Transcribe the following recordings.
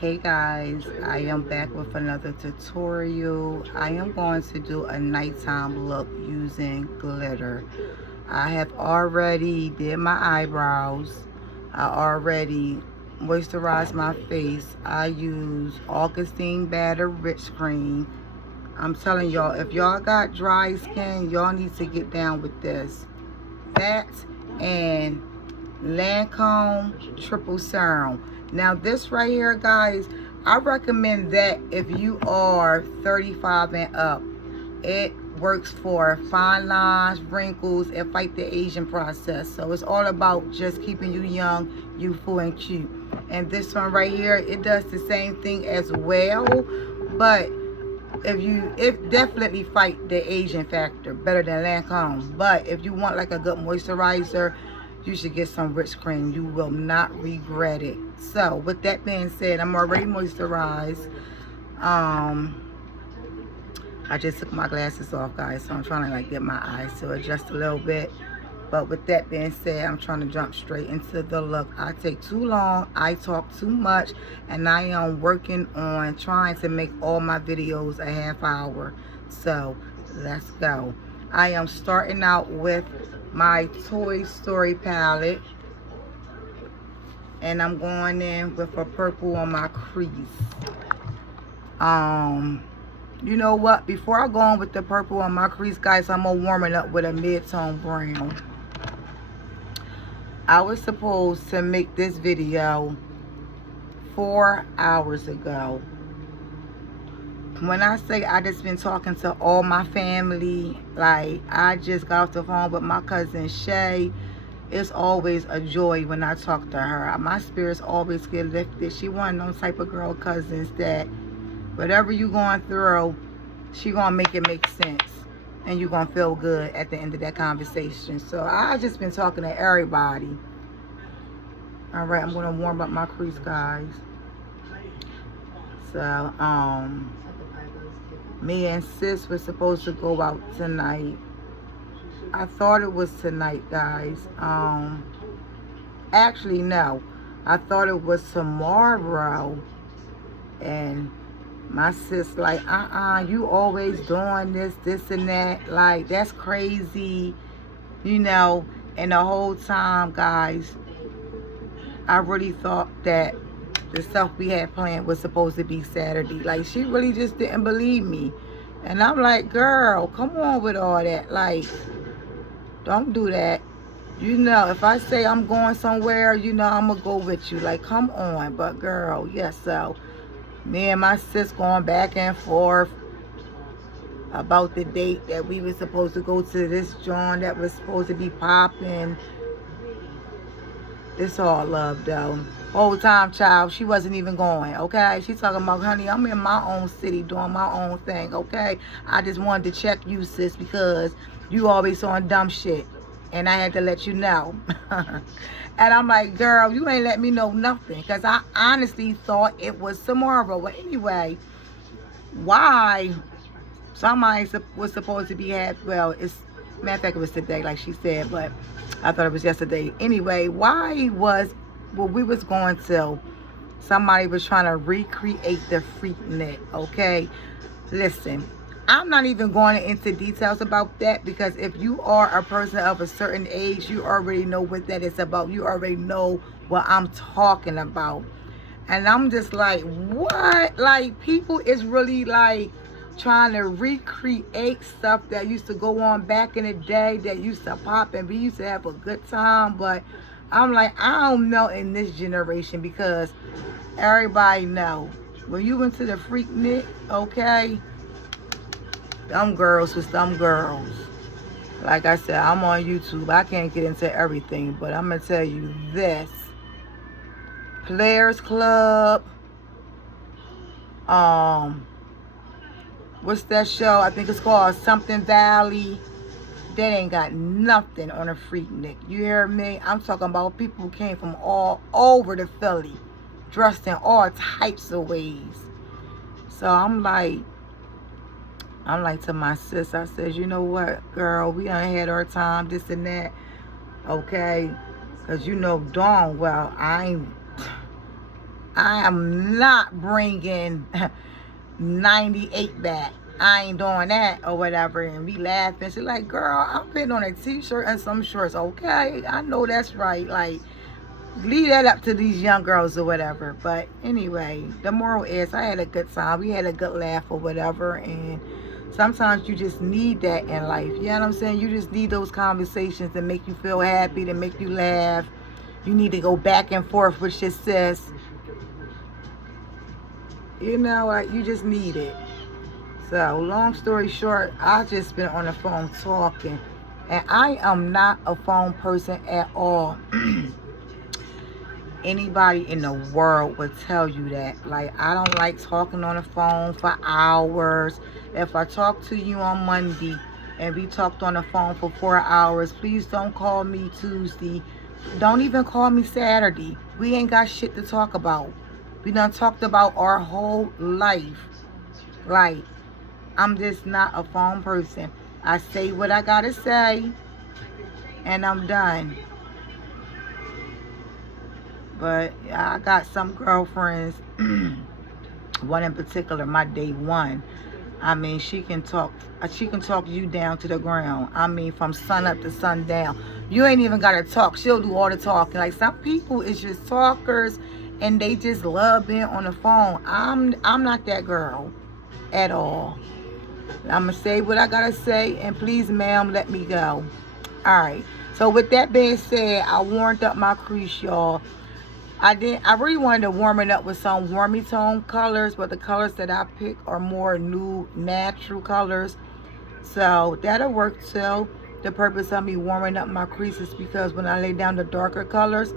Hey guys, I am back with another tutorial. I am going to do a nighttime look using glitter. I have already did my eyebrows. I already moisturized my face. I use Augustine Batter Rich Cream. I'm telling y'all, if y'all got dry skin, y'all need to get down with this. That and Lancome Triple Serum. Now this right here, guys, I recommend that if you are 35 and up. It works for fine lines, wrinkles, and fight the aging process. So it's all about just keeping you young, youthful, and cute. And this one right here, it does the same thing as well, but it definitely fight the aging factor better than Lancome. But if you want like a good moisturizer, you should get some rich cream. You will not regret it. So with that being said, I'm already moisturized. I just took my glasses off, guys, so I'm trying to like get my eyes to adjust a little bit. But with that being said, I'm trying to jump straight into the look. I take too long, I talk too much, and I am working on trying to make all my videos a half hour. So let's go. I am starting out with my Toy Story palette, and I'm going in with a purple on my crease. You know what? Before I go on with the purple on my crease, guys, I'm gonna warm it up with a mid-tone brown. I was supposed to make this video 4 hours ago. When I say I just been talking to all my family, like I just got off the phone with my cousin Shay. It's always a joy when I talk to her. My spirits always get lifted. She one of those type of girl cousins that whatever you going through, she gonna make it make sense. And you're gonna feel good at the end of that conversation. So I just been talking to everybody. Alright, I'm gonna warm up my crease, guys. So, me and sis were supposed to go out tonight. I thought it was tonight, guys. Actually, no. I thought it was tomorrow. And my sis like, you always doing this and that. Like, that's crazy. You know, and the whole time, guys, I really thought that the stuff we had planned was supposed to be Saturday. Like, she really just didn't believe me. And I'm like, girl, come on with all that. Like, don't do that. You know, if I say I'm going somewhere, you know, I'm going to go with you. Like, come on. But, girl, yes, so me and my sis going back and forth about the date that we were supposed to go to this joint that was supposed to be popping. It's all love, though. Whole time, child, she wasn't even going, okay? She talking about, honey, I'm in my own city doing my own thing, okay? I just wanted to check you, sis, because you always on dumb shit. And I had to let you know. And I'm like, girl, you ain't let me know nothing. Because I honestly thought it was tomorrow. But anyway, why somebody was supposed to be well, it's, matter of fact, it was today, like she said. But I thought it was yesterday. Anyway, why was, well, we was going to, somebody was trying to recreate the Freaknik, okay? Listen. I'm not even going into details about that because if you are a person of a certain age, you already know what that is about. You already know what I'm talking about. And I'm just like, what? Like, people is really like trying to recreate stuff that used to go on back in the day that used to pop and we used to have a good time. But I'm like, I don't know in this generation because everybody know. When you went to the Freaknik, okay? Them girls was them girls. Like I said, I'm on YouTube. I can't get into everything, but I'm going to tell you this. Players Club. What's that show? I think it's called Something Valley. That ain't got nothing on a Freaknik. You hear me? I'm talking about people who came from all over the Philly. Dressed in all types of ways. So I'm like to my sis, I said, you know what, girl, we done had our time, this and that, okay? Because you know darn well, I I am not bringing 98 back. I ain't doing that or whatever. And we laughing. She's like, girl, I'm putting on a t-shirt and some shorts. Okay, I know that's right. Like, leave that up to these young girls or whatever. But anyway, the moral is I had a good time. We had a good laugh or whatever. And sometimes you just need that in life. You know what I'm saying? You just need those conversations that make you feel happy, that make you laugh. You need to go back and forth with your sis. You know, like, you just need it. So, long story short, I just been on the phone talking. And I am not a phone person at all. Anybody in the world would tell you that. Like, I don't like talking on the phone for hours. If I talk to you on Monday and we talked on the phone for 4 hours, please don't call me Tuesday. Don't even call me Saturday. We ain't got shit to talk about. We done talked about our whole life. Like, I'm just not a phone person. I say what I gotta say, and I'm done. But I got some girlfriends, one in particular, my day one. I mean, she can talk you down to the ground. I mean, from sun up to sundown. You ain't even gotta talk. She'll do all the talking. Like, some people is just talkers and they just love being on the phone. I'm not that girl at all. I'm gonna say what I gotta say, and please, ma'am, let me go. All right. So with that being said, I warmed up my crease, y'all. I really wanted to warm it up with some warmy tone colors, but the colors that I pick are more nude, natural colors. So that'll work too. The purpose of me warming up my crease is because when I lay down the darker colors,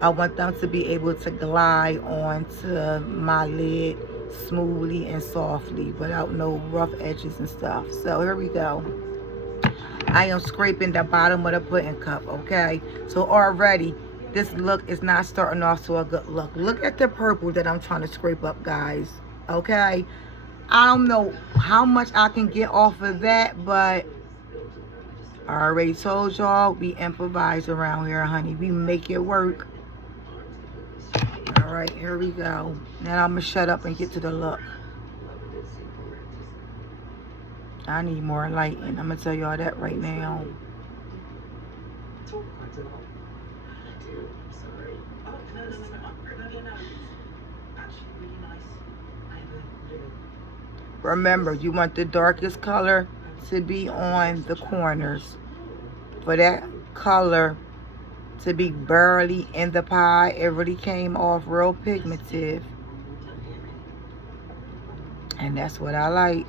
I want them to be able to glide onto my lid smoothly and softly without no rough edges and stuff. So here we go. I am scraping the bottom of the pudding cup, okay? So already, this look is not starting off to a good look. Look at the purple that I'm trying to scrape up, guys, okay? I don't know how much I can get off of that, but I already told y'all we improvise around here, honey. We make it work. All right, here we go. Now I'm going to shut up and get to the look. I need more lighting. I'm going to tell y'all that right now. Remember, you want the darkest color to be on the corners. For that color to be barely in the pie, it really came off real pigmented. And that's what I like.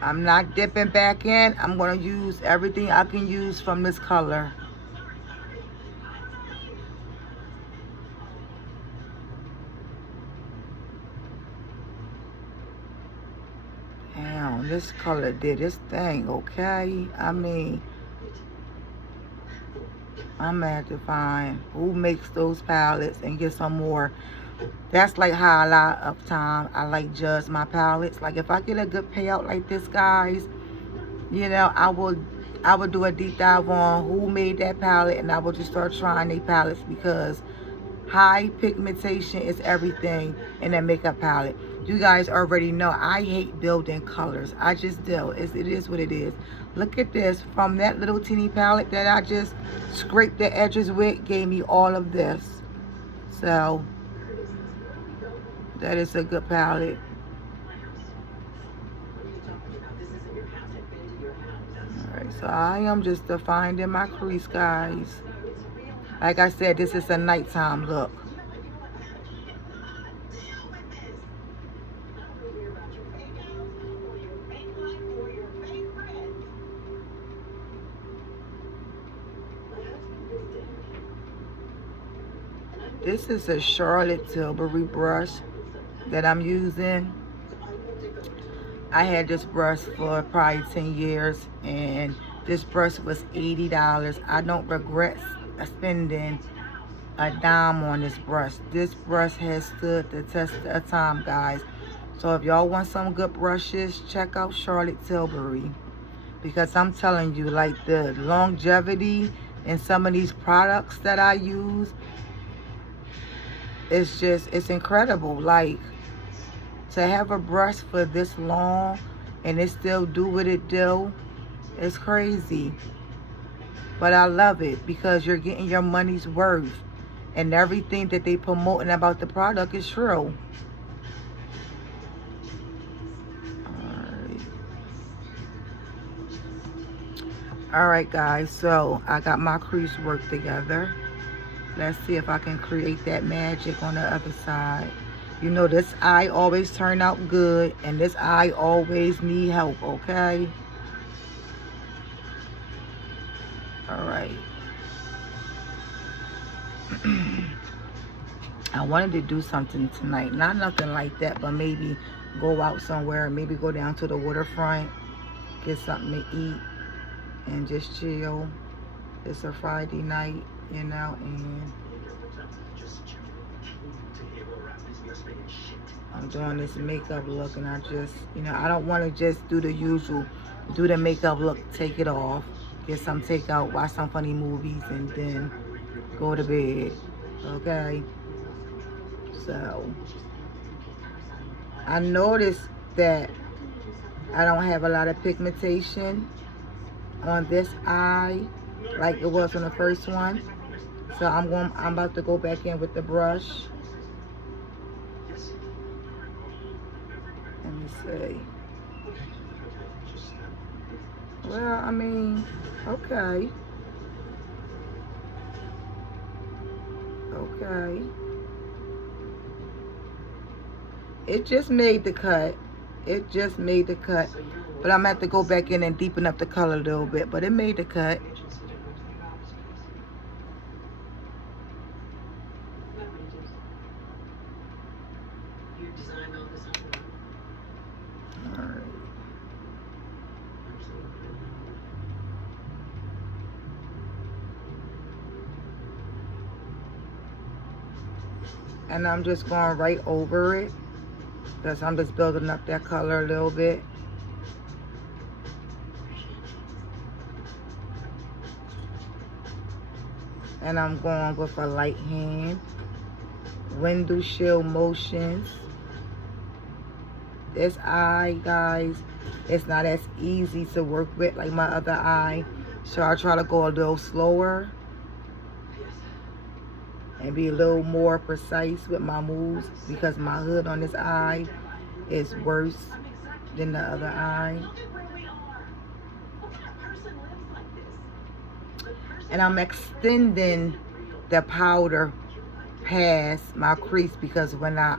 I'm not dipping back in. I'm going to use everything I can use from this color. Damn, this color did its thing, okay? I mean, I'm going to have to find who makes those palettes and get some more. That's like how a lot of time I like judge my palettes. Like, if I get a good payout like this, guys, you know, I will do a deep dive on who made that palette, and I will just start trying their palettes, because high pigmentation is everything in that makeup palette. You guys already know I hate building colors. I just do. It is what it is. Look at this. From that little teeny palette that I just scraped the edges with, gave me all of this. So that is a good palette. Alright, so I am just defining my crease, guys. Like I said, this is a nighttime look. This is a Charlotte Tilbury brush that I'm using. I had this brush for probably 10 years, and this brush was $80. I don't regret spending a dime on this brush. This brush has stood the test of time, guys. So if y'all want some good brushes, check out Charlotte Tilbury. Because I'm telling you, like, the longevity in some of these products that I use, it's incredible. Like, to have a brush for this long and it still do what it do, it's crazy. But I love it because you're getting your money's worth. And everything that they promoting about the product is true. Alright guys, so I got my crease work together. Let's see if I can create that magic on the other side. You know, this eye always turn out good, and this eye always need help, okay? Alright. I wanted to do something tonight. Not nothing like that, but maybe go out somewhere. Maybe go down to the waterfront, get something to eat, and just chill. It's a Friday night, you know, and I'm doing this makeup look, and I just, you know, I don't want to just do the usual, do the makeup look, take it off, get some takeout, watch some funny movies, and then go to bed, okay? So, I noticed that I don't have a lot of pigmentation on this eye like it was on the first one. So I'm about to go back in with the brush. Let me see. Well, I mean, okay. Okay. It just made the cut. It just made the cut. But I'm going to have to go back in and deepen up the color a little bit. But it made the cut. Alright. And I'm just going right over it. Because I'm just building up that color a little bit. And I'm going with a light hand. Window shield motions. This eye, guys, it's not as easy to work with like my other eye. So I try to go a little slower. And be a little more precise with my moves. Because my hood on this eye is worse than the other eye. And I'm extending the powder past my crease because when I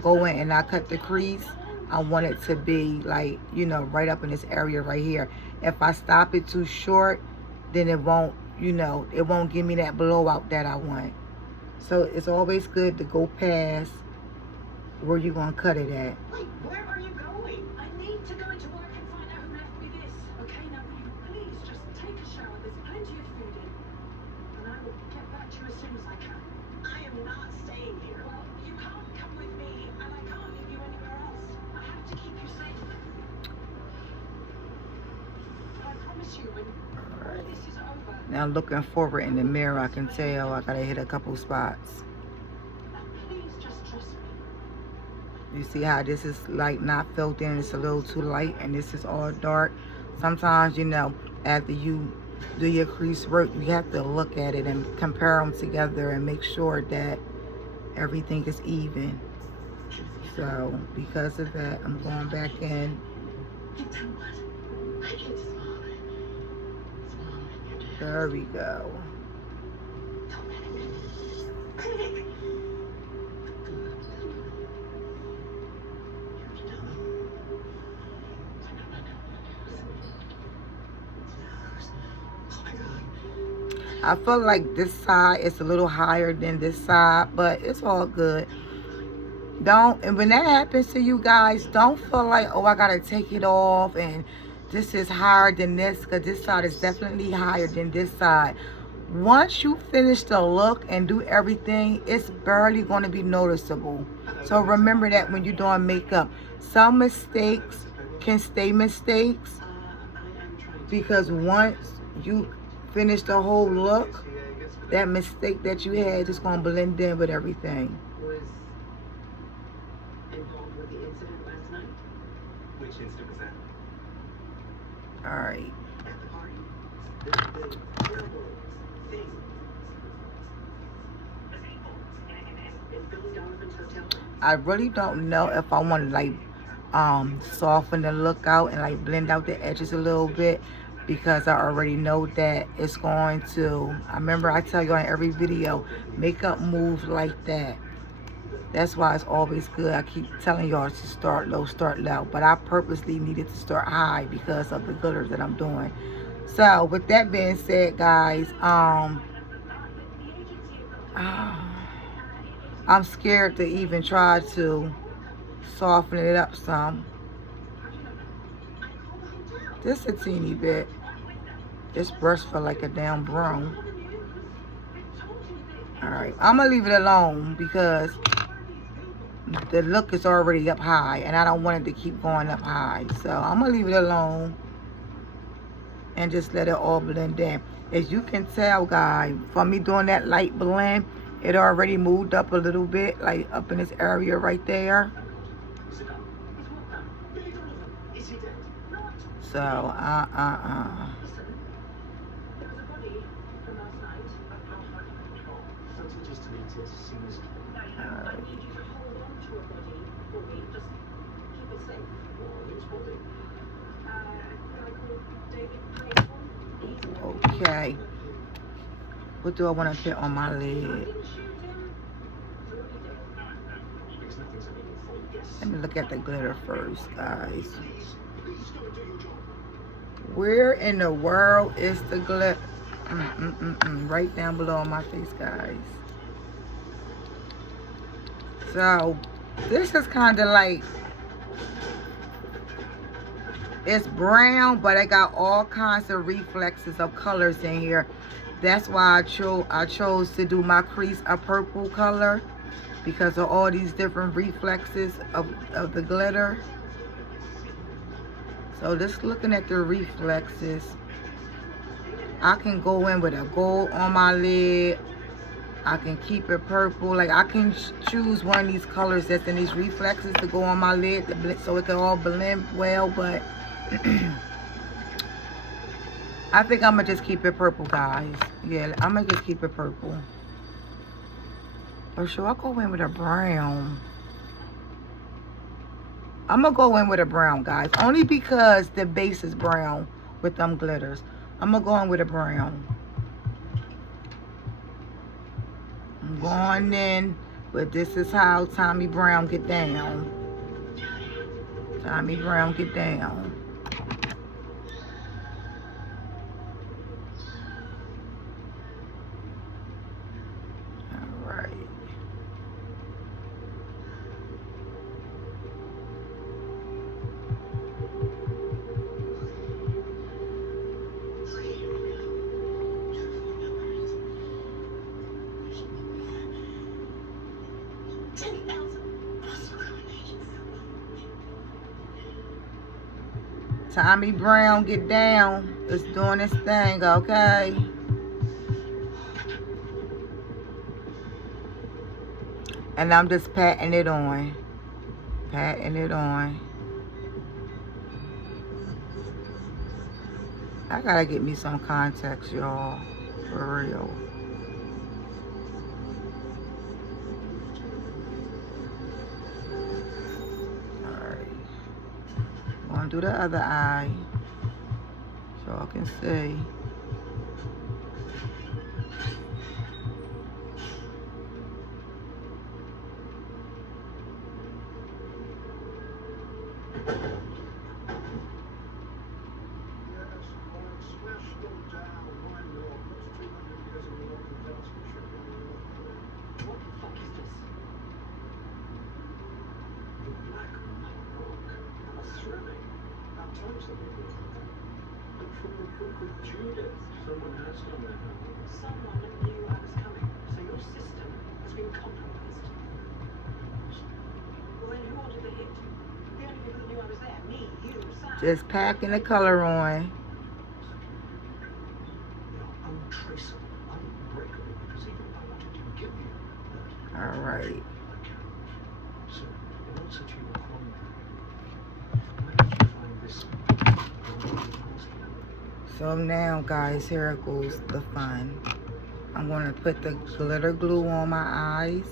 go in and I cut the crease, I want it to be like, you know, right up in this area right here. If I stop it too short, then it won't, you know, it won't give me that blowout that I want. So it's always good to go past where you're going to cut it at. Wait, where are you going? I need to go into work and find out who left me this. Okay, now will you please just take a shower? There's plenty of food in. And I will get back to you as soon as I can. I am not staying here. Well, you can't come with me, and I can't leave you anywhere else. I have to keep you safe. But I promise you, when all this is over... Now looking forward in the mirror, I can tell I got to hit a couple spots. You see how this is like not filled in, it's a little too light, and this is all dark. Sometimes, you know, after you do your crease work, you have to look at it and compare them together and make sure that everything is even. So because of that, I'm going back in. There we go. I feel like this side is a little higher than this side, but it's all good. And when that happens to you guys, don't feel like, oh, I gotta take it off and This is higher than this because this side is definitely higher than this side. Once you finish the look and do everything, it's barely going to be noticeable. So remember that when you're doing makeup. Some mistakes can stay mistakes because once you finish the whole look, that mistake that you had is going to blend in with everything. Was involved with the incident last night? Which incident was that? All right. At the party? The terrible thing. In Billy Donovan's hotel? I really don't know if I want to like soften the look out and like blend out the edges a little bit, because I already know that it's going to, I remember I tell you on every video, makeup moves like that. That's why it's always good. I keep telling y'all to start low, start low, but I purposely needed to start high because of the glitters that I'm doing. So with that being said, guys, I'm scared to even try to soften it up some. Just a teeny bit. This brush feel like a damn broom. Alright, I'm going to leave it alone because the look is already up high and I don't want it to keep going up high. So I'm going to leave it alone and just let it all blend in. As you can tell, guys, from me doing that light blend, it already moved up a little bit, like up in this area right there. So, Listen, there was a body from last night. Something just deleted. Seems. I need you to hold on to a body for me. Just keep it safe. Which body? A guy called David Clayton. okay. What do I want to put on my I lid? didn't shoot him. So what did he do? Because nothing's meaningful. Let me look at the glitter first, guys. Please go and do your job. Where in the world is the glitter? Right down below on my face, guys. So, this is kind of like, it's brown, but I got all kinds of reflexes of colors in here. That's why I chose to do my crease a purple color, because of all these different reflexes of the glitter. So just looking at the reflexes, I can go in with a gold on my lid. I can keep it purple. Like I can choose one of these colors that's in these reflexes to go on my lid to blend, so it can all blend well. But I think I'm gonna just keep it purple, guys. Yeah, I'm gonna just keep it purple. Or should I go in with a brown? I'm gonna go in with a brown, guys. Only because the base is brown with them glitters. I'm gonna go in with a brown. I'm going in, but this is how Tommy Brown get down. Tommy Brown get down. All right. Tommy Brown get down. It's doing its thing, okay? And I'm just patting it on. Patting it on. I gotta get me some contacts, y'all. For real. Gonna do the other eye so I can see. What the fuck is this? The Black Rock. How thrilling. How touch them. Judith, someone has come in. Someone knew I was coming, so your system has been compromised. Well, then who ordered the hit? The only people that knew I was there, me, you, Sam. Just packing the color on. They are untraceable, unbreakable, because even if I wanted to give you that, All right. I can't. So, in answer to your quandary, where did you find this? So now, guys, here it goes, the fun. I'm going to put the glitter glue on my eyes,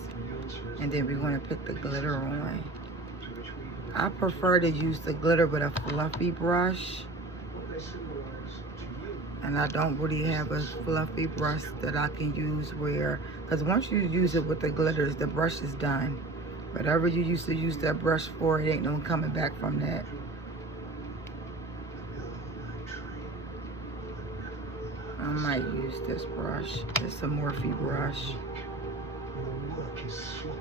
and then we're going to put the glitter on. I prefer to use the glitter with a fluffy brush, and I don't really have a fluffy brush that I can use where, because once you use it with the glitters, the brush is done. Whatever you used to use that brush for, it ain't no coming back from that. I might use this brush. It's a Morphe brush. Your work is sloppy.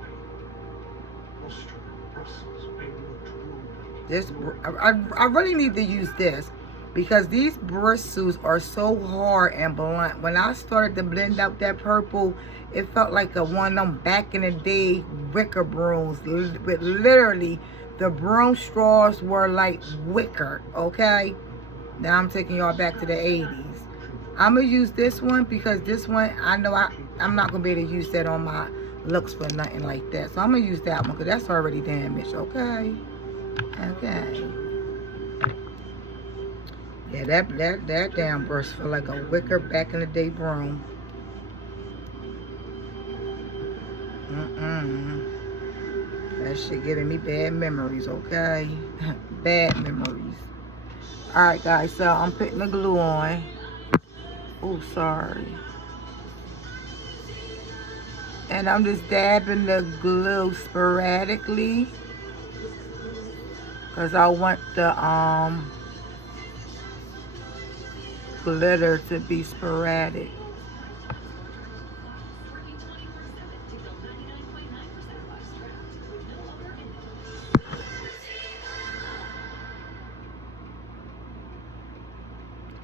Austria, Brussels, Beirut, Rome. I really need to use this because these bristles are so hard and blunt. When I started to blend out that purple, it felt like a one of them back in the day wicker brooms. But literally, the broom straws were like wicker, okay? Now I'm taking y'all back to the 80s. I'm going to use this one because this one, I know I'm not going to be able to use that on my looks for nothing like that. So I'm going to use that one because that's already damaged, okay? Okay. Yeah, that damn brush feel like a wicker back in the day broom. That shit giving me bad memories, okay? Bad memories. Alright, guys, so I'm putting the glue on. Oh, sorry. And I'm just dabbing the glue sporadically because I want the glitter to be sporadic.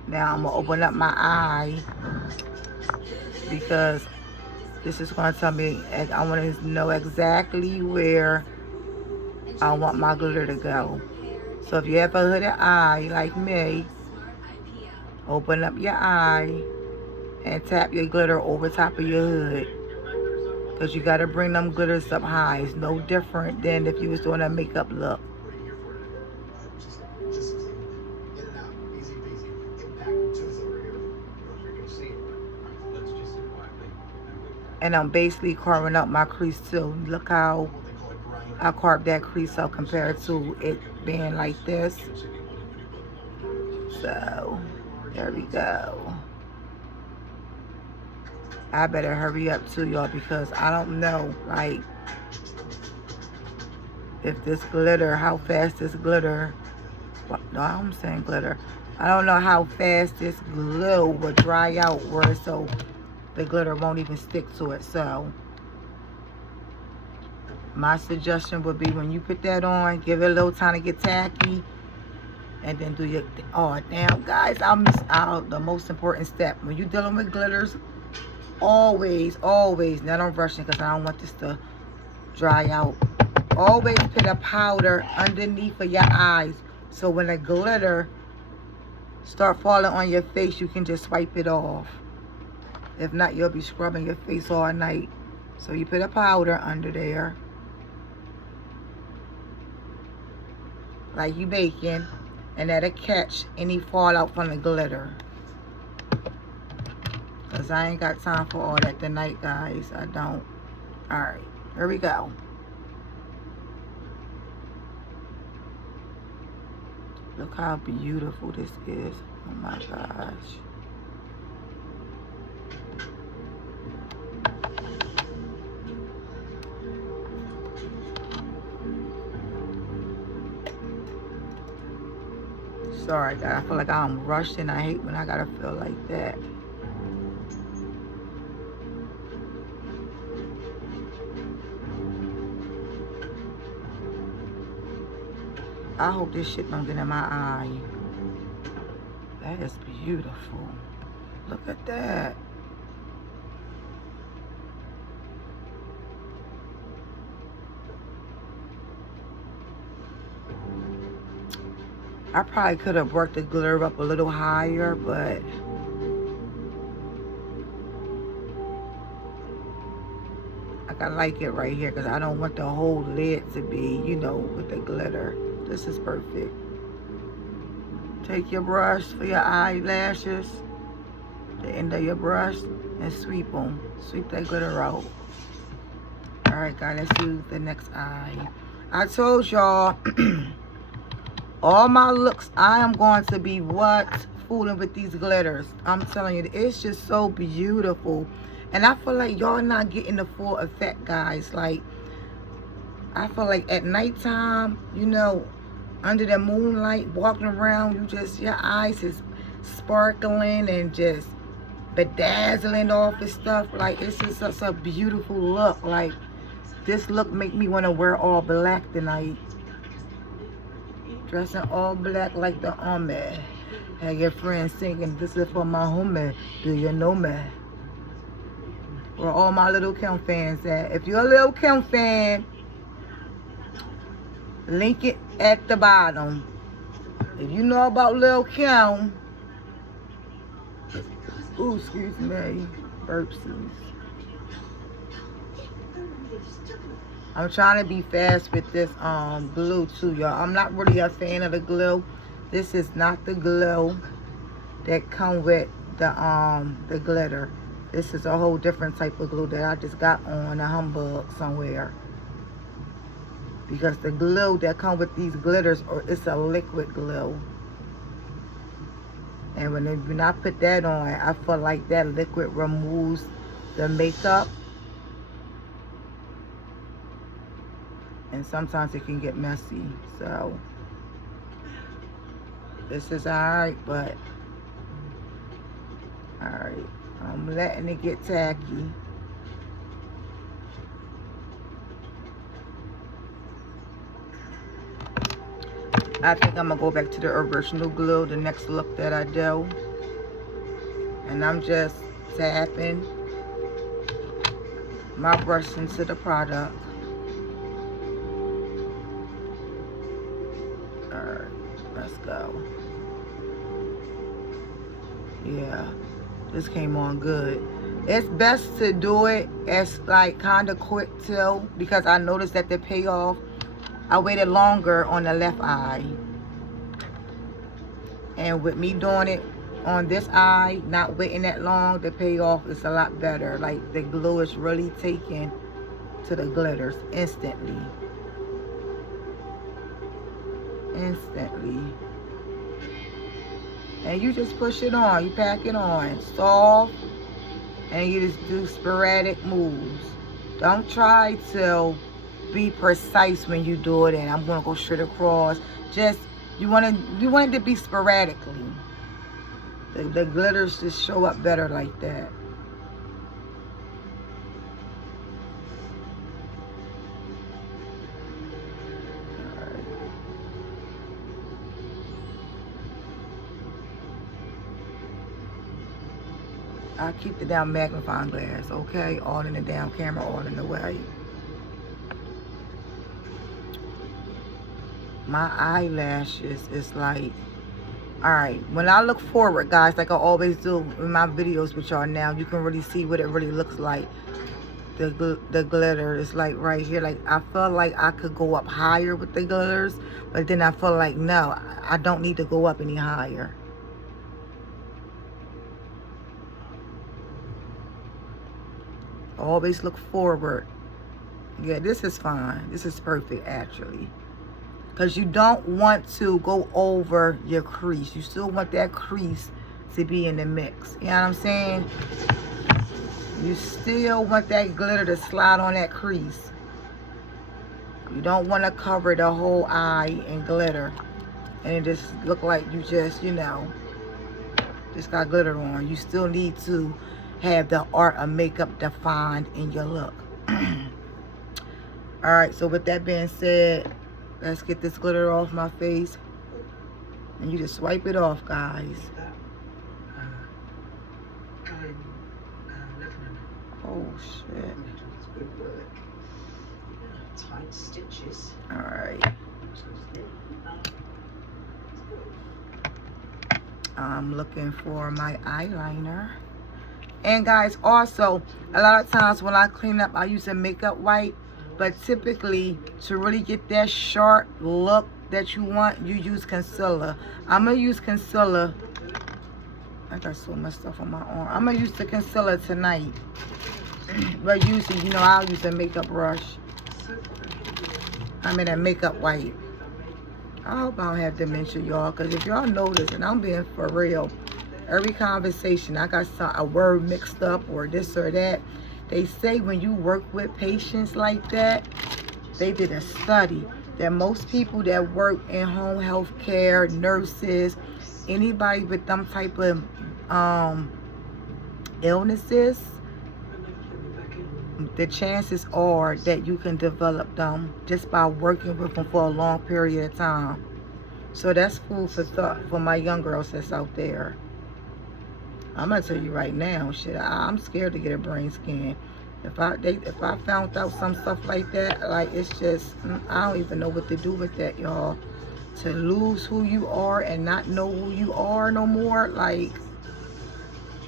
Now I'm going to open up my eye because this is going to tell me, I want to know exactly where I want my glitter to go. So if you have a hooded eye like me, open up your eye and tap your glitter over top of your hood. Because you got to bring them glitters up high. It's no different than if you was doing a makeup look. And I'm basically carving up my crease too. Look how I carved that crease up compared to it being like this. So, there we go. I better hurry up too, y'all, because I don't know, like, if this glitter, how fast this glitter, no, I'm saying glitter. I don't know how fast this glue will dry out where so the glitter won't even stick to it. So my suggestion would be when you put that on, give it a little time to get tacky, and then do your, oh damn guys, I missed out the most important step. When you're dealing with glitters, always, now I'm rushing because I don't want this to dry out. Always put a powder underneath of your eyes, so when the glitter start falling on your face, you can just wipe it off. If not, you'll be scrubbing your face all night. So you put a powder under there, like you baking, and that'll catch any fallout from the glitter. Because I ain't got time for all that tonight, guys. I don't. Alright, here we go. Look how beautiful this is. Oh my gosh. Sorry, guys. I feel like I'm rushed and I hate when I gotta feel like that. I hope this shit don't get in my eye. That That is beautiful. Look at that. I probably could have worked the glitter up a little higher, but I like it right here because I don't want the whole lid to be, you know, with the glitter. This is perfect. Take your brush for your eyelashes, the end of your brush, and sweep them. Sweep that glitter out. Alright guys, let's do the next eye. I told y'all, all my looks, I am going to be fooling with these glitters. I'm telling you, it's just so beautiful. And I feel like y'all not getting the full effect, guys. Like, I feel like at nighttime, you know, under the moonlight, walking around, your eyes is sparkling and just bedazzling off this stuff. Like, it's just such a beautiful look. Like, this look make me want to wear all black tonight. Dressing all black like the homie. Have your friends singing, this is for my homie, do you know me? Where all my little Kim fans at. If you're a little Kim fan, link it at the bottom. If you know about Lil Kim, ooh, excuse me, burpsies. I'm trying to be fast with this glue too, y'all. I'm not really a fan of the glue. This is not the glue that come with the glitter. This is a whole different type of glue that I just got on a humbug somewhere. Because the glue that come with these glitters, it's a liquid glue. And when I put that on, I feel like that liquid removes the makeup. And sometimes it can get messy. So, this is alright, but alright. I'm letting it get tacky. I think I'm going to go back to the original glue, the next look that I do. And I'm just tapping my brush into the product. Alright, let's go. Yeah, this came on good. It's best to do it as like kind of quick too, because I noticed that the payoff, I waited longer on the left eye. And with me doing it on this eye, not waiting that long, the payoff is a lot better. Like, the glue is really taken to the glitters instantly. Instantly. And you just push it on. You pack it on. Soft. And you just do sporadic moves. Don't try to be precise when you do it. And I'm going to go straight across. Just, you want it to be sporadically. The glitters just show up better like that. I keep the damn magnifying glass, okay? All in the damn camera, all in the way. My eyelashes is like, alright, when I look forward, guys, like I always do in my videos with y'all now, you can really see what it really looks like. The glitter is like right here. Like, I feel like I could go up higher with the glitters, but then I feel like, no, I don't need to go up any higher. Always look forward. Yeah, this is fine. This is perfect, actually. Because you don't want to go over your crease. You still want that crease to be in the mix. You know what I'm saying? You still want that glitter to slide on that crease. You don't want to cover the whole eye in glitter. And it just look like you just, you know, just got glitter on. You still need to have the art of makeup defined in your look. Alright, so with that being said, let's get this glitter off my face. And you just swipe it off, guys. Oh shit. Good work. Tight stitches. Alright. I'm looking for my eyeliner. And guys, also, a lot of times when I clean up, I use a makeup wipe. But typically, to really get that sharp look that you want, you use concealer. I'm going to use concealer. I got so much stuff on my arm. I'm going to use the concealer tonight. But usually, you know, I'll use a makeup brush. I mean, a makeup wipe. I hope I don't have dementia, y'all. Because if y'all notice, and I'm being for real, every conversation, I got a word mixed up or this or that. They say when you work with patients like that, they did a study that most people that work in home health care, nurses, anybody with them type of illnesses, the chances are that you can develop them just by working with them for a long period of time. So that's food for thought for my young girls that's out there. I'm gonna tell you right now, shit, I'm scared to get a brain scan. If I found out some stuff like that, like, it's just, I don't even know what to do with that, y'all. To lose who you are and not know who you are no more, like,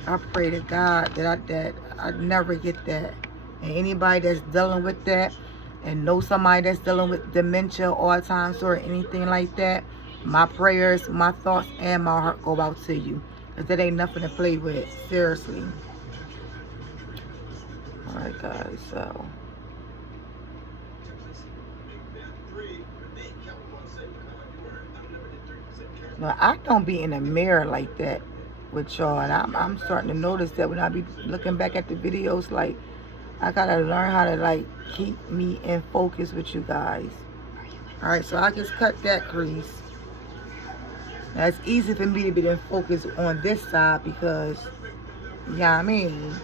I pray to God that I never get that. And anybody that's dealing with that and know somebody that's dealing with dementia, Alzheimer's, or anything like that, my prayers, my thoughts, and my heart go out to you. Because that ain't nothing to play with. Seriously. Alright, guys, so. Now, I don't be in the mirror like that with y'all. And I'm starting to notice that when I be looking back at the videos, like, I gotta learn how to, like, keep me in focus with you guys. Alright, so I just cut that crease. Now, it's easy for me to be in focus on this side because, yeah, I mean,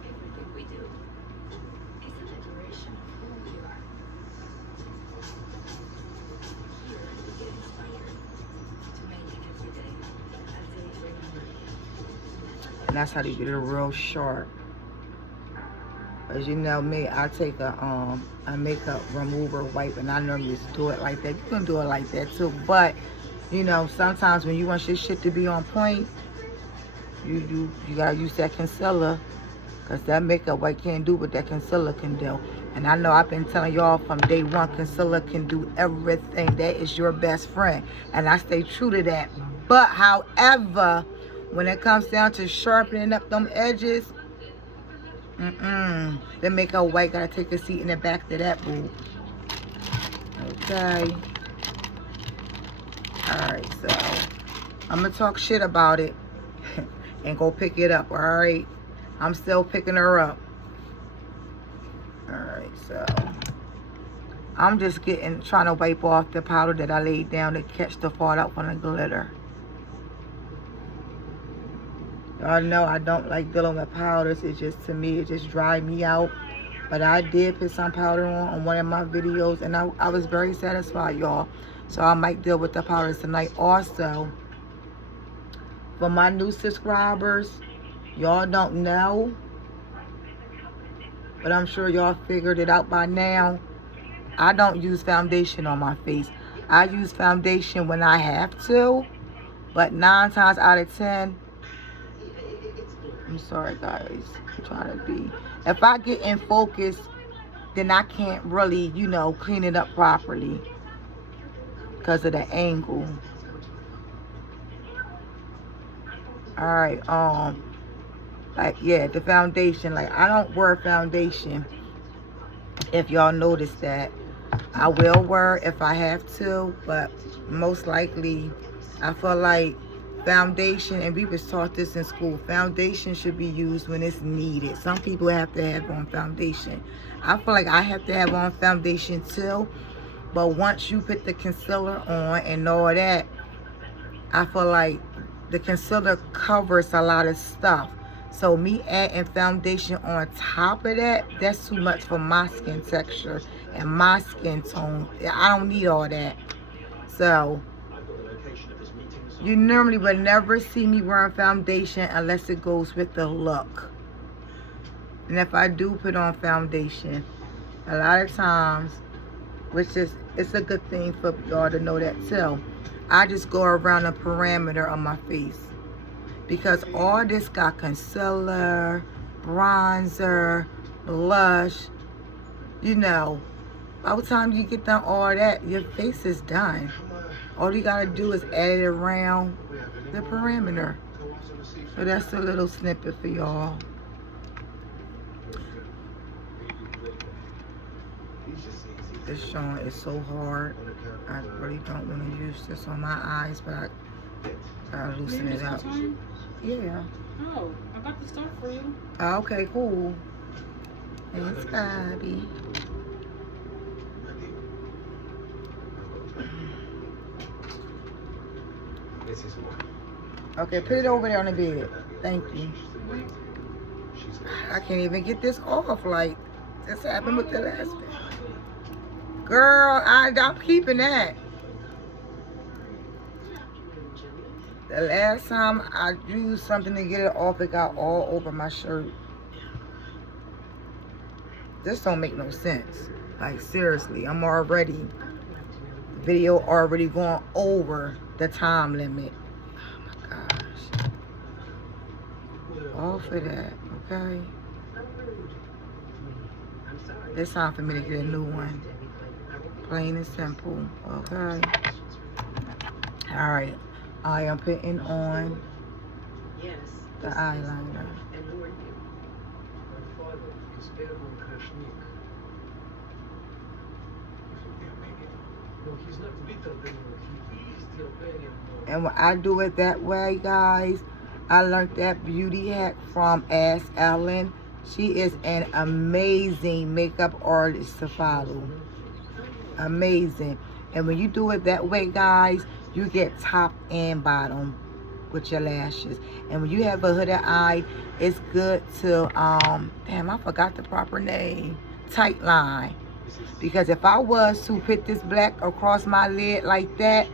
Everything we do is a declaration of who we are. Here we get inspired to make every day a day to remember. and that's how they get it real sharp. As you know me, I take a makeup remover wipe, and I normally just do it like that. You can do it like that too, but you know, sometimes when you want your shit to be on point, you gotta use that concealer, because that makeup wipe can't do what that concealer can do. And I know I've been telling y'all from day one, concealer can do everything. That is your best friend, and I stay true to that. But however, when it comes down to sharpening up them edges, the makeup wipe gotta take a seat in the back to that boo. Okay. Alright, so I'm gonna talk shit about it and go pick it up, alright? I'm still picking her up. Alright, so I'm just trying to wipe off the powder that I laid down to catch the fallout from the glitter. Y'all know I don't like dealing with powders. It's just, to me, it just dried me out. But I did put some powder on one of my videos, and I was very satisfied, y'all. So I might deal with the powders tonight also. For my new subscribers, y'all don't know, but I'm sure y'all figured it out by now. I don't use foundation on my face. I use foundation when I have to, but 9 times out of 10, I'm sorry guys, I'm trying to be, if I get in focus, then I can't really, you know, clean it up properly because of the angle. Alright, like, yeah, the foundation, like, I don't wear foundation, if y'all notice that. I will wear it if I have to, but most likely, I feel like foundation, and we was taught this in school, foundation should be used when it's needed. Some people have to have on foundation. I feel like I have to have on foundation too, but once you put the concealer on and all that, I feel like the concealer covers a lot of stuff. So me adding foundation on top of that, that's too much for my skin texture and my skin tone. I don't need all that. So You normally would never see me wearing foundation unless it goes with the look. And if I do put on foundation, a lot of times, which is, it's a good thing for y'all to know that too, I just go around the perimeter of my face. Because all this got concealer, bronzer, blush, you know. By the time you get done all that, your face is done. All you gotta do is add it around the perimeter. So that's a little snippet for y'all. This showing is so hard. I really don't want to use this on my eyes, but I gotta loosen it up. Yeah. Oh, I got the stuff for you. Okay, cool. Thanks, Bobby. Okay, put it over there on the bed. Thank you. I can't even get this off. Like, this happened with the last one. Girl, I'm keeping that. The last time I used something to get it off, it got all over my shirt. This don't make no sense. Like, seriously, I'm already, the video already going over the time limit. Oh my gosh. All for that, okay? It's time for me to get a new one. Plain and simple, okay? Alright, I am putting on the eyeliner. And when I do it that way, guys, I learned that beauty hack from Ask Ellen. She is an amazing makeup artist to follow. Amazing. And when you do it that way, guys, you get top and bottom with your lashes. And when you have a hooded eye, it's good to damn, I forgot the proper name, tight line. Because if I was to put this black across my lid like that,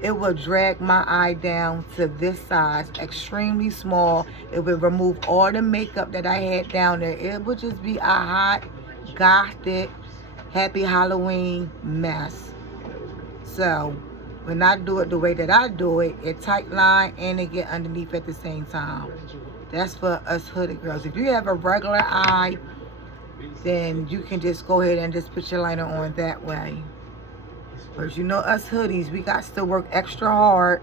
it would drag my eye down to this size, extremely small. It would remove all the makeup that I had down there. It would just be a hot, gothic, happy Halloween mess. So when I do it the way that I do it, it tight line and it get underneath at the same time. That's for us hooded girls. If you have a regular eye, then you can just go ahead and just put your liner on that way. But you know us hoodies, we got to work extra hard.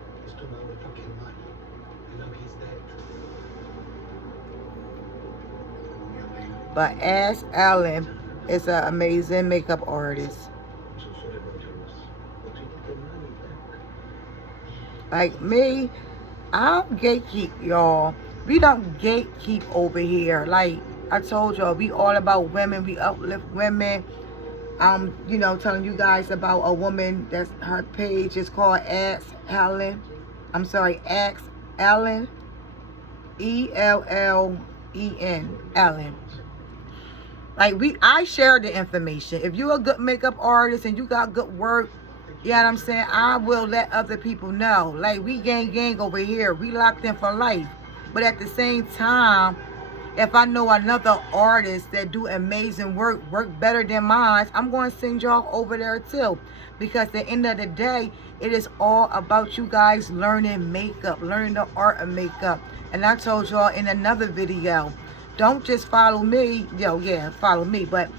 But Ask Ellen is an amazing makeup artist. Like me, I don't gatekeep, y'all. We don't gatekeep over here. Like I told y'all, we all about women. We uplift women. You know, telling you guys about a woman that's her page is called Ask Ellen. I'm sorry, Ask Ellen. E-L-L-E-N. Ellen. Like I share the information. If you're a good makeup artist and you got good work, you know what I'm saying, I will let other people know. Like we gang over here. We locked in for life. But at the same time, if I know another artist that do amazing work better than mine, I'm going to send y'all over there too. Because at the end of the day, it is all about you guys learning makeup, learning the art of makeup. And I told y'all in another video, don't just follow me. Yo, yeah, follow me, but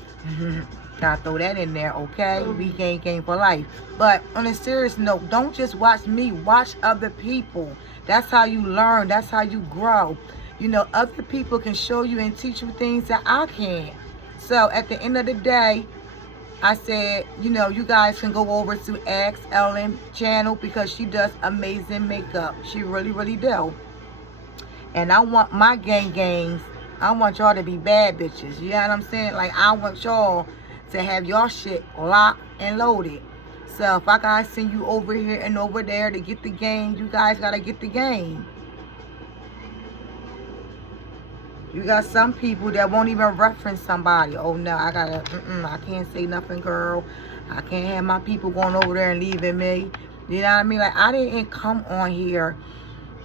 gotta throw that in there, okay? We gang for life. But on a serious note, don't just watch me, watch other people. That's how you learn, that's how you grow. You know, other people can show you and teach you things that I can't. So at the end of the day, I said, you know, you guys can go over to Ask Ellen channel because she does amazing makeup. She really do. And I want my gangs, I want y'all to be bad bitches. You know what I'm saying? Like, I want y'all to have y'all shit locked and loaded. So if I gotta send you over here and over there to get the game, you guys gotta get the game. You got some people that won't even reference somebody. Oh no, I gotta, I can't say nothing, girl. I can't have my people going over there and leaving me. You know what I mean? Like, I didn't come on here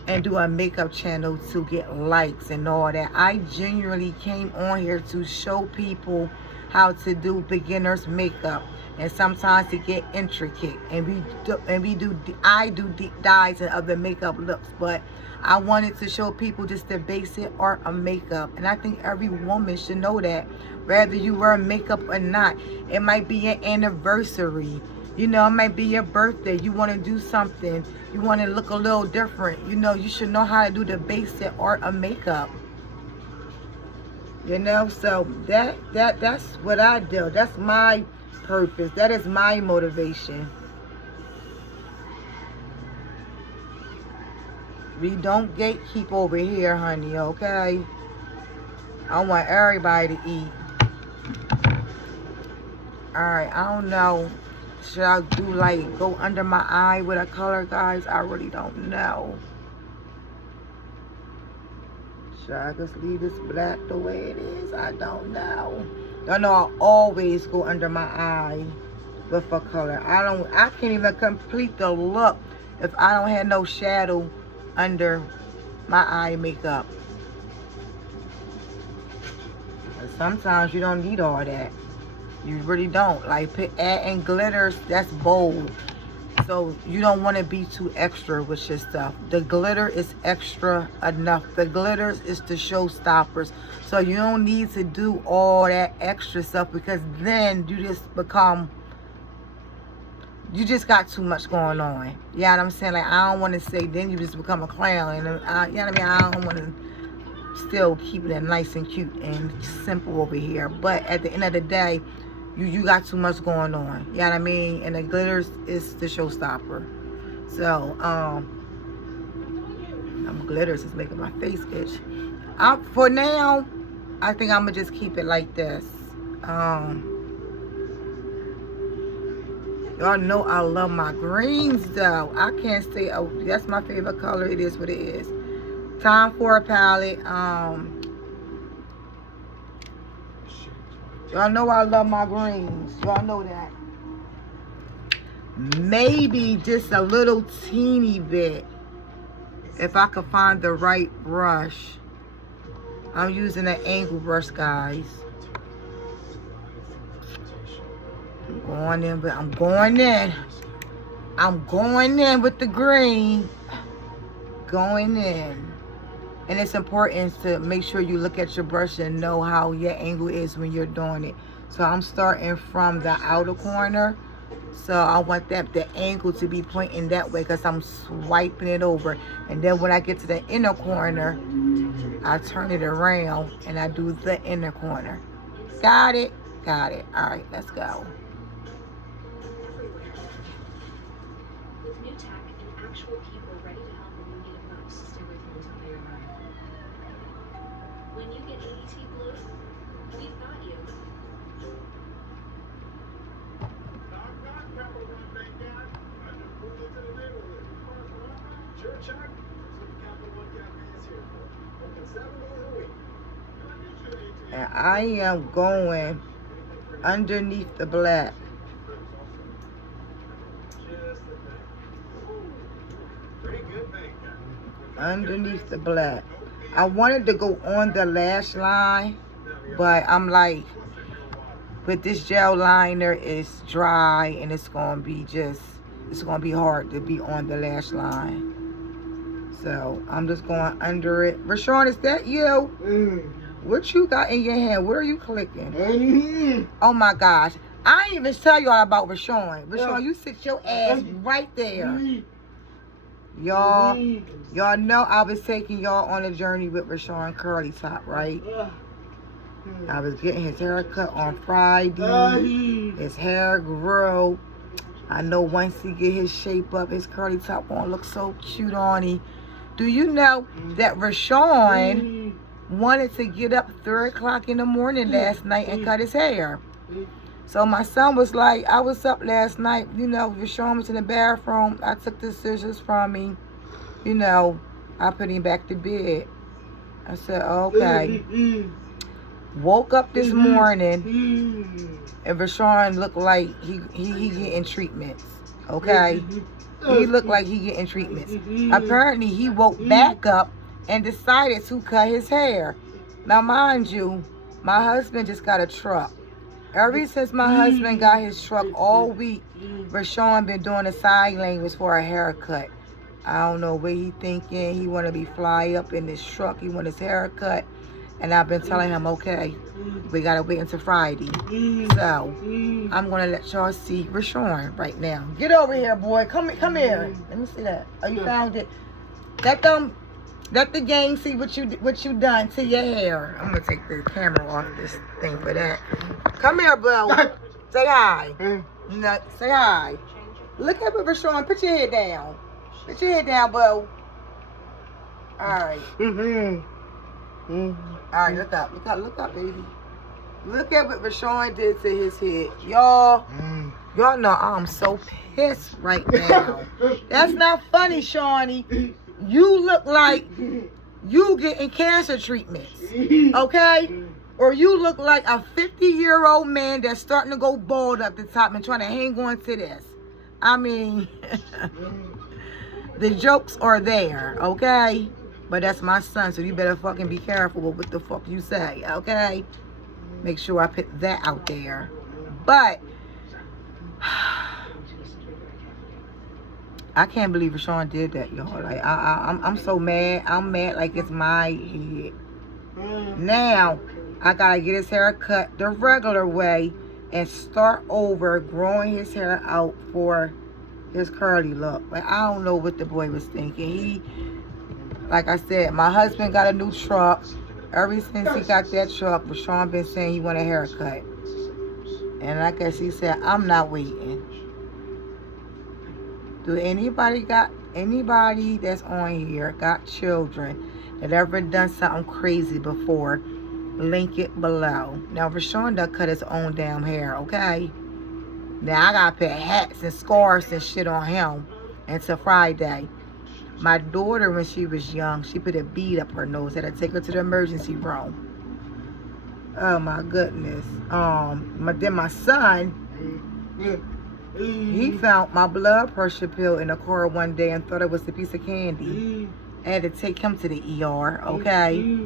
and do a makeup channel to get likes and all that. I genuinely came on here to show people how to do beginners makeup, and sometimes to get intricate, and I do deep dives and other makeup looks, but I wanted to show people just the basic art of makeup. And I think every woman should know that, whether you wear makeup or not. It might be an anniversary, you know, it might be your birthday, you want to do something, you want to look a little different, you know, you should know how to do the basic art of makeup. You know, so that's what I do. That's my purpose. That is my motivation. We don't gatekeep over here, honey, okay? I want everybody to eat. Alright, I don't know. Should I do, like, go under my eye with a color, guys? I really don't know. Should I just leave this black the way it is? I don't know. Y'all know I always go under my eye with a color. I can't even complete the look if I don't have no shadow under my eye makeup. But sometimes you don't need all that. You really don't. Like, adding glitters, that's bold. So you don't want to be too extra with your stuff. The glitter is extra enough. The glitters is the showstoppers. So you don't need to do all that extra stuff, because then you just got too much going on. You know what I'm saying? Like, I don't want to say then you just become a clown. And you know what I mean? I don't want to still keep it nice and cute and simple over here. But at the end of the day, you got too much going on. You know what I mean? And the glitters is the showstopper. So, glitters is making my face itch. For now, I think I'm going to just keep it like this. Y'all know I love my greens, though. I can't say, oh, that's my favorite color. It is what it is. Time for a palette. Y'all know I love my greens. Y'all know that. Maybe just a little teeny bit, if I could find the right brush. I'm using an angle brush, guys. I'm going in with the green. Going in. And it's important to make sure you look at your brush and know how your angle is when you're doing it. So I'm starting from the outer corner. So I want the angle to be pointing that way, because I'm swiping it over. And then when I get to the inner corner, I turn it around and I do the inner corner. Got it? Got it. All right, let's go. With new tech and actual people ready to help when you need it most, stay with you until they arrive. When you get ADT Blue, we've got you. Sure, Chuck. That's what the Capital One Cafe is here for. Open 7 days a week. And I am going underneath the black. Pretty good, man. Underneath the black. I wanted to go on the lash line, but I'm like, but this gel liner is dry and it's gonna be hard to be on the lash line. So I'm just going under it. Rashawn, is that you? What you got in your hand? What are you clicking? Oh my gosh. I didn't even tell y'all about Rashawn. Rashawn, you sit your ass right there. Y'all know I was taking y'all on a journey with Rashawn Curly Top, right? I was getting his hair cut on Friday. His hair grew. I know once he get his shape up, his curly top gonna look so cute on him. Do you know that Rashawn wanted to get up 3 o'clock in the morning last night and cut his hair? So my son was like, I was up last night, you know, Rashawn was in the bathroom. I took the scissors from him, you know, I put him back to bed. I said, okay. Woke up this morning and Rashawn looked like he getting treatments, okay? He looked like he getting treatments. Apparently, he woke back up and decided to cut his hair. Now, mind you, my husband just got a truck. Ever since my husband got his truck all week, Rashawn been doing a sign language for a haircut. I don't know what he thinking. He want to be fly up in this truck. He want his haircut. And I've been telling him, okay, we got to wait until Friday. So, I'm going to let y'all see Rashawn right now. Get over here, boy. Come here. Let me see that. Oh, you found it. Let the gang see what you done to your hair. I'm going to take the camera off this thing for that. Come here, Boo. Say hi. No, say hi. Look at me, Rashawn. Put your head down. Put your head down, Boo. All right. All right, look up, baby. Look at what Rashawn did to his head. Y'all know I'm so pissed right now. That's not funny, Shawnee. You look like you getting cancer treatments, okay? Or you look like a 50-year-old man that's starting to go bald up the top and trying to hang on to this. I mean, the jokes are there, okay? But that's my son, so you better fucking be careful with what the fuck you say, okay? Make sure I put that out there. But I can't believe Rashawn did that, y'all. Like I'm so mad. I'm mad like it's my head. Now I gotta get his hair cut the regular way and start over growing his hair out for his curly look. Like I don't know what the boy was thinking. Like I said, my husband got a new truck. Ever since he got that truck, Rashawn been saying he want a haircut. And I guess he said, I'm not waiting. Do anybody that's on here got children that ever done something crazy before? Link it below. Now, Rashawn done cut his own damn hair, okay? Now, I gotta put hats and scarves and shit on him until Friday. My daughter, when she was young, she put a bead up her nose. Had to take her to the emergency room. Oh my goodness. Then my son, he found my blood pressure pill in the car one day and thought it was a piece of candy. I had to take him to the ER, okay?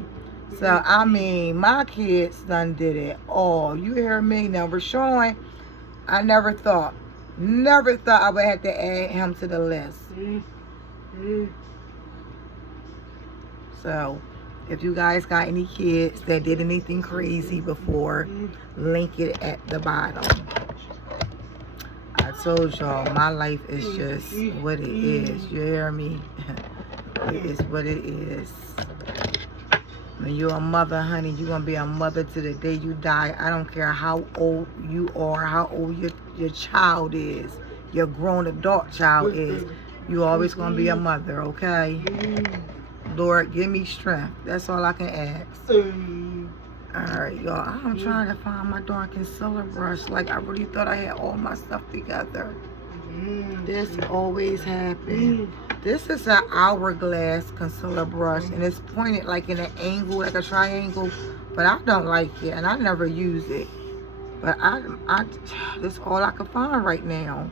So, I mean, my kids done did it all. You hear me? Now, Rashawn, I never thought I would have to add him to the list. So, if you guys got any kids that did anything crazy before, link it at the bottom. I told y'all, my life is just what it is. You hear me? It is what it is. When you're a mother, honey, you're going to be a mother to the day you die. I don't care how old you are, how old your child is, your grown adult child is. You always going to be a mother, okay? Lord, give me strength. That's all I can ask. Alright, y'all. I'm trying to find my darn concealer brush. Like, I really thought I had all my stuff together. This always happens. This is an hourglass concealer brush. And it's pointed like in an angle, like a triangle. But I don't like it. And I never use it. But this is all I can find right now.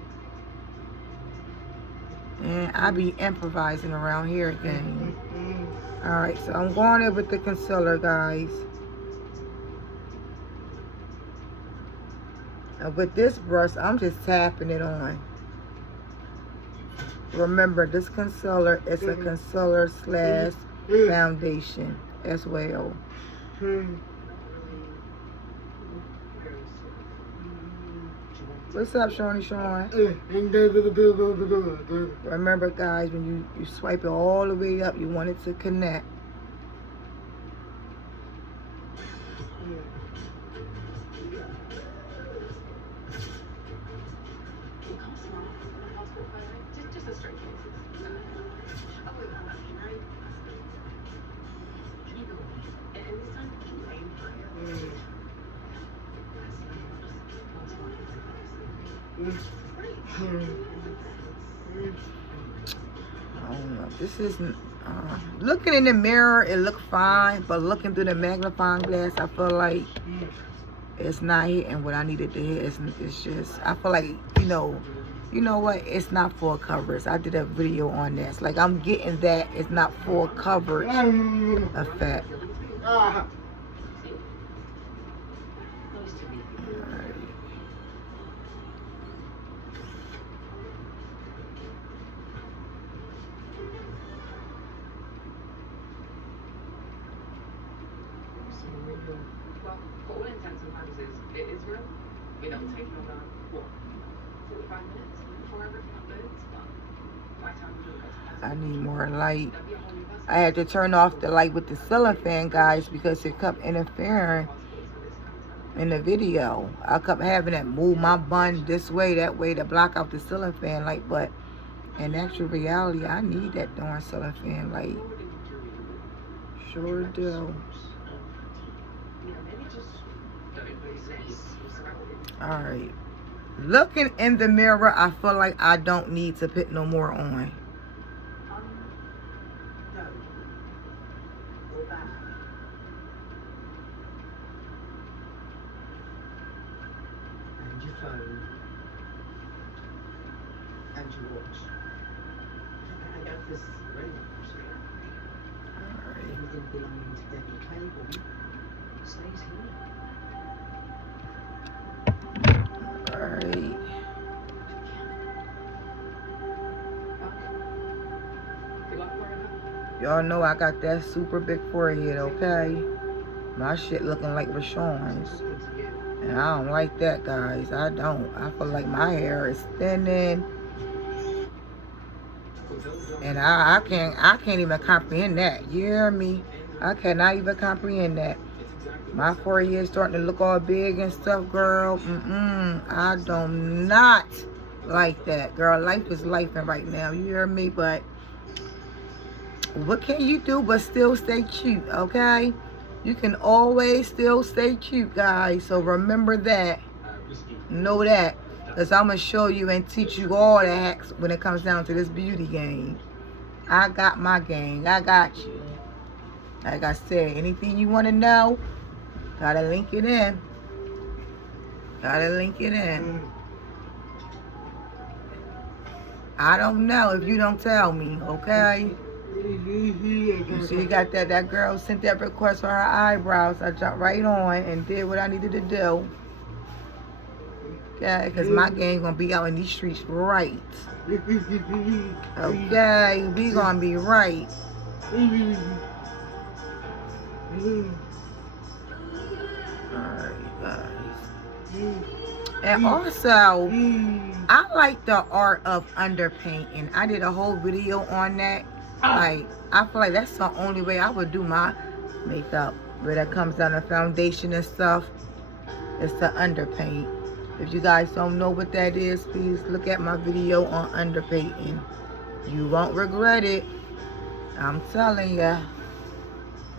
And I be improvising around here again. Alright, so I'm going in with the concealer, guys. And with this brush, I'm just tapping it on. Remember, this concealer is a concealer slash foundation as well. What's up, Shawnee Sean? Remember, guys, when you swipe it all the way up, you want it to connect. Just a straight case. And this time, I don't know. This isn't. Looking in the mirror, it looked fine, but looking through the magnifying glass, I feel like it's not hitting what I needed to hit. It's just. I feel like you you know what? It's not full coverage. I did a video on this. Like, I'm getting that it's not full coverage effect. Ah. Well, for all intents and purposes, it is real. It will take another, what, 45 minutes before everything uploads, but by the time we do it, I need more light. there'll be a whole new person. I had to turn off the light with the ceiling fan, guys, because it kept interfering in the video. I kept having to move my bun this way, that way to block out the ceiling fan light, but in actual reality, I need that darn ceiling fan light. Sure do. Alright. Looking in the mirror, I feel like I don't need to put no more on. No. Or that. And your phone. And your watch. And this ring. Alright. Everything belonging to Debbie Claiborne stays here. Alright. Y'all know I got that super big forehead, okay? My shit looking like Rashawn's. And I don't like that, guys. I don't. I feel like my hair is thinning. And I can't even comprehend that. You hear me? I cannot even comprehend that. My forehead starting to look all big and stuff, girl. I do not like that, girl. Life is life right now. You hear me? But what can you do but still stay cute, okay? You can always still stay cute, guys. So remember that. Know that. Because I'm going to show you and teach you all the hacks when it comes down to this beauty game. I got my gang. I got you. Like I said, anything you want to know, gotta link it in. Gotta link it in. I don't know if you don't tell me, okay? You see, you got that girl sent that request for her eyebrows. I jumped right on and did what I needed to do. Okay, because my gang gonna be out in these streets right. Okay, we gonna be right. Alright, guys. And also, I like the art of underpainting. I did a whole video on that. Like, I feel like that's the only way I would do my makeup. Where that comes down to foundation and stuff. It's the underpaint. If you guys don't know what that is, please look at my video on underpainting. You won't regret it. I'm telling ya.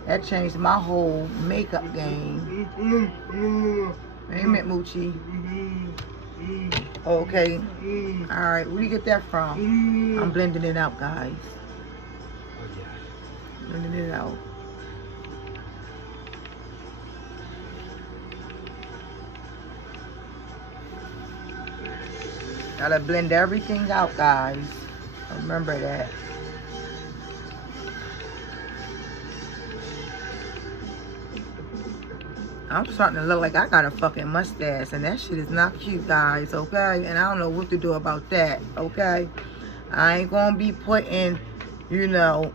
That changed my whole makeup game. Amen, Moochie. Okay. Alright, where do you get that from? I'm blending it out, guys. Blending it out. Gotta blend everything out, guys. Remember that. I'm starting to look like I got a fucking mustache, and that shit is not cute, guys, okay? And I don't know what to do about that, okay? I ain't gonna be putting, you know,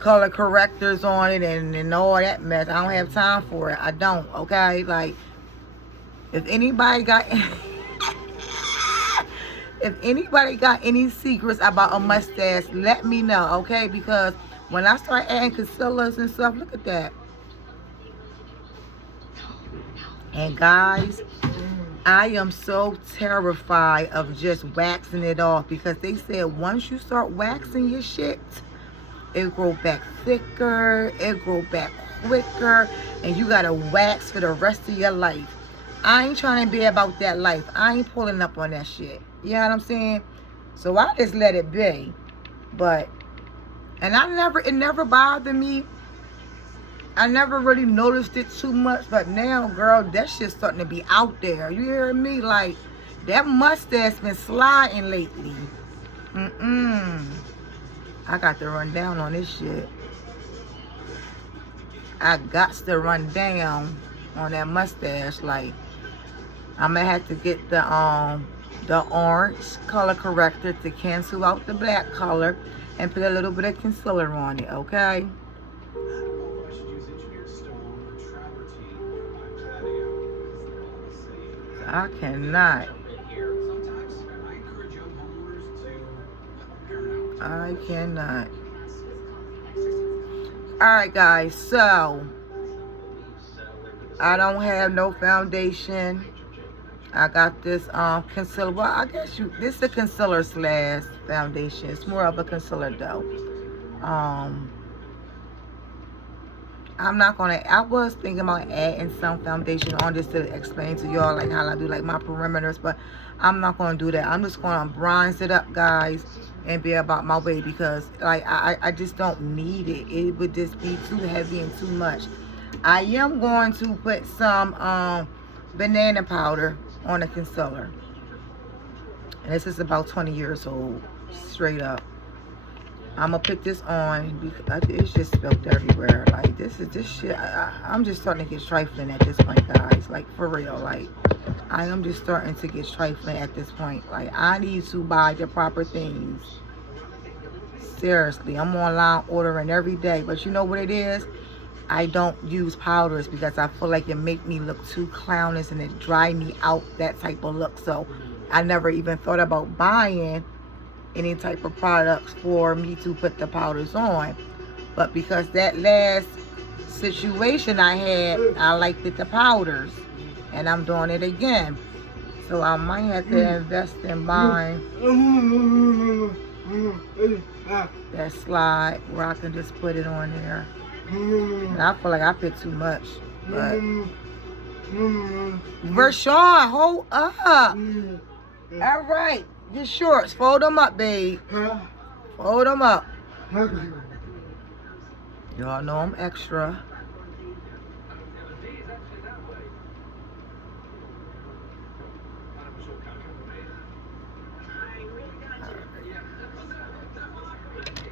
color correctors on it and all that mess. I don't have time for it. I don't, okay? Like, if anybody got... If anybody got any secrets about a mustache, let me know, okay? Because when I start adding concealers and stuff, look at that. And guys, I am so terrified of just waxing it off, because they said once you start waxing your shit, it grow back thicker, it grow back quicker, and you gotta wax for the rest of your life. I ain't trying to be about that life. I ain't pulling up on that shit. You know what I'm saying? So I just let it be. But, and it never bothered me. I never really noticed it too much. But now, girl, that shit's starting to be out there. You hear me? Like, That mustache been sliding lately. I got to run down on this shit. I got to run down on that mustache. Like, I'm gonna have to get the orange color corrector to cancel out the black color and put a little bit of concealer on it, okay? I cannot. I cannot. Alright guys, so I don't have no foundation. I got this concealer. Well, I guess this is a concealer slash foundation. It's more of a concealer though. I'm not gonna, I was thinking about adding some foundation on this to explain to y'all like how I do like my perimeters, but I'm not gonna do that. I'm just gonna bronze it up, guys, and be about my way, because like I just don't need it. It would just be too heavy and too much. I am going to put some banana powder on the concealer, and this is about 20 years old, straight up. I'm gonna put this on because it's just spilled everywhere. Like this shit. I'm just starting to get trifling at this point, guys. Like for real. Like I am just starting to get trifling at this point. Like I need to buy the proper things. Seriously, I'm online ordering every day. But you know what it is? I don't use powders because I feel like it make me look too clownish and it dry me out, that type of look. So I never even thought about buying any type of products for me to put the powders on. But because that last situation I had, I liked the powders, and I'm doing it again. So I might have to invest in buying that slide where I can just put it on there. And I feel like I put too much, but Vershawn, hold up. All right, your shorts, fold them up, babe. Fold them up. Y'all know I'm extra.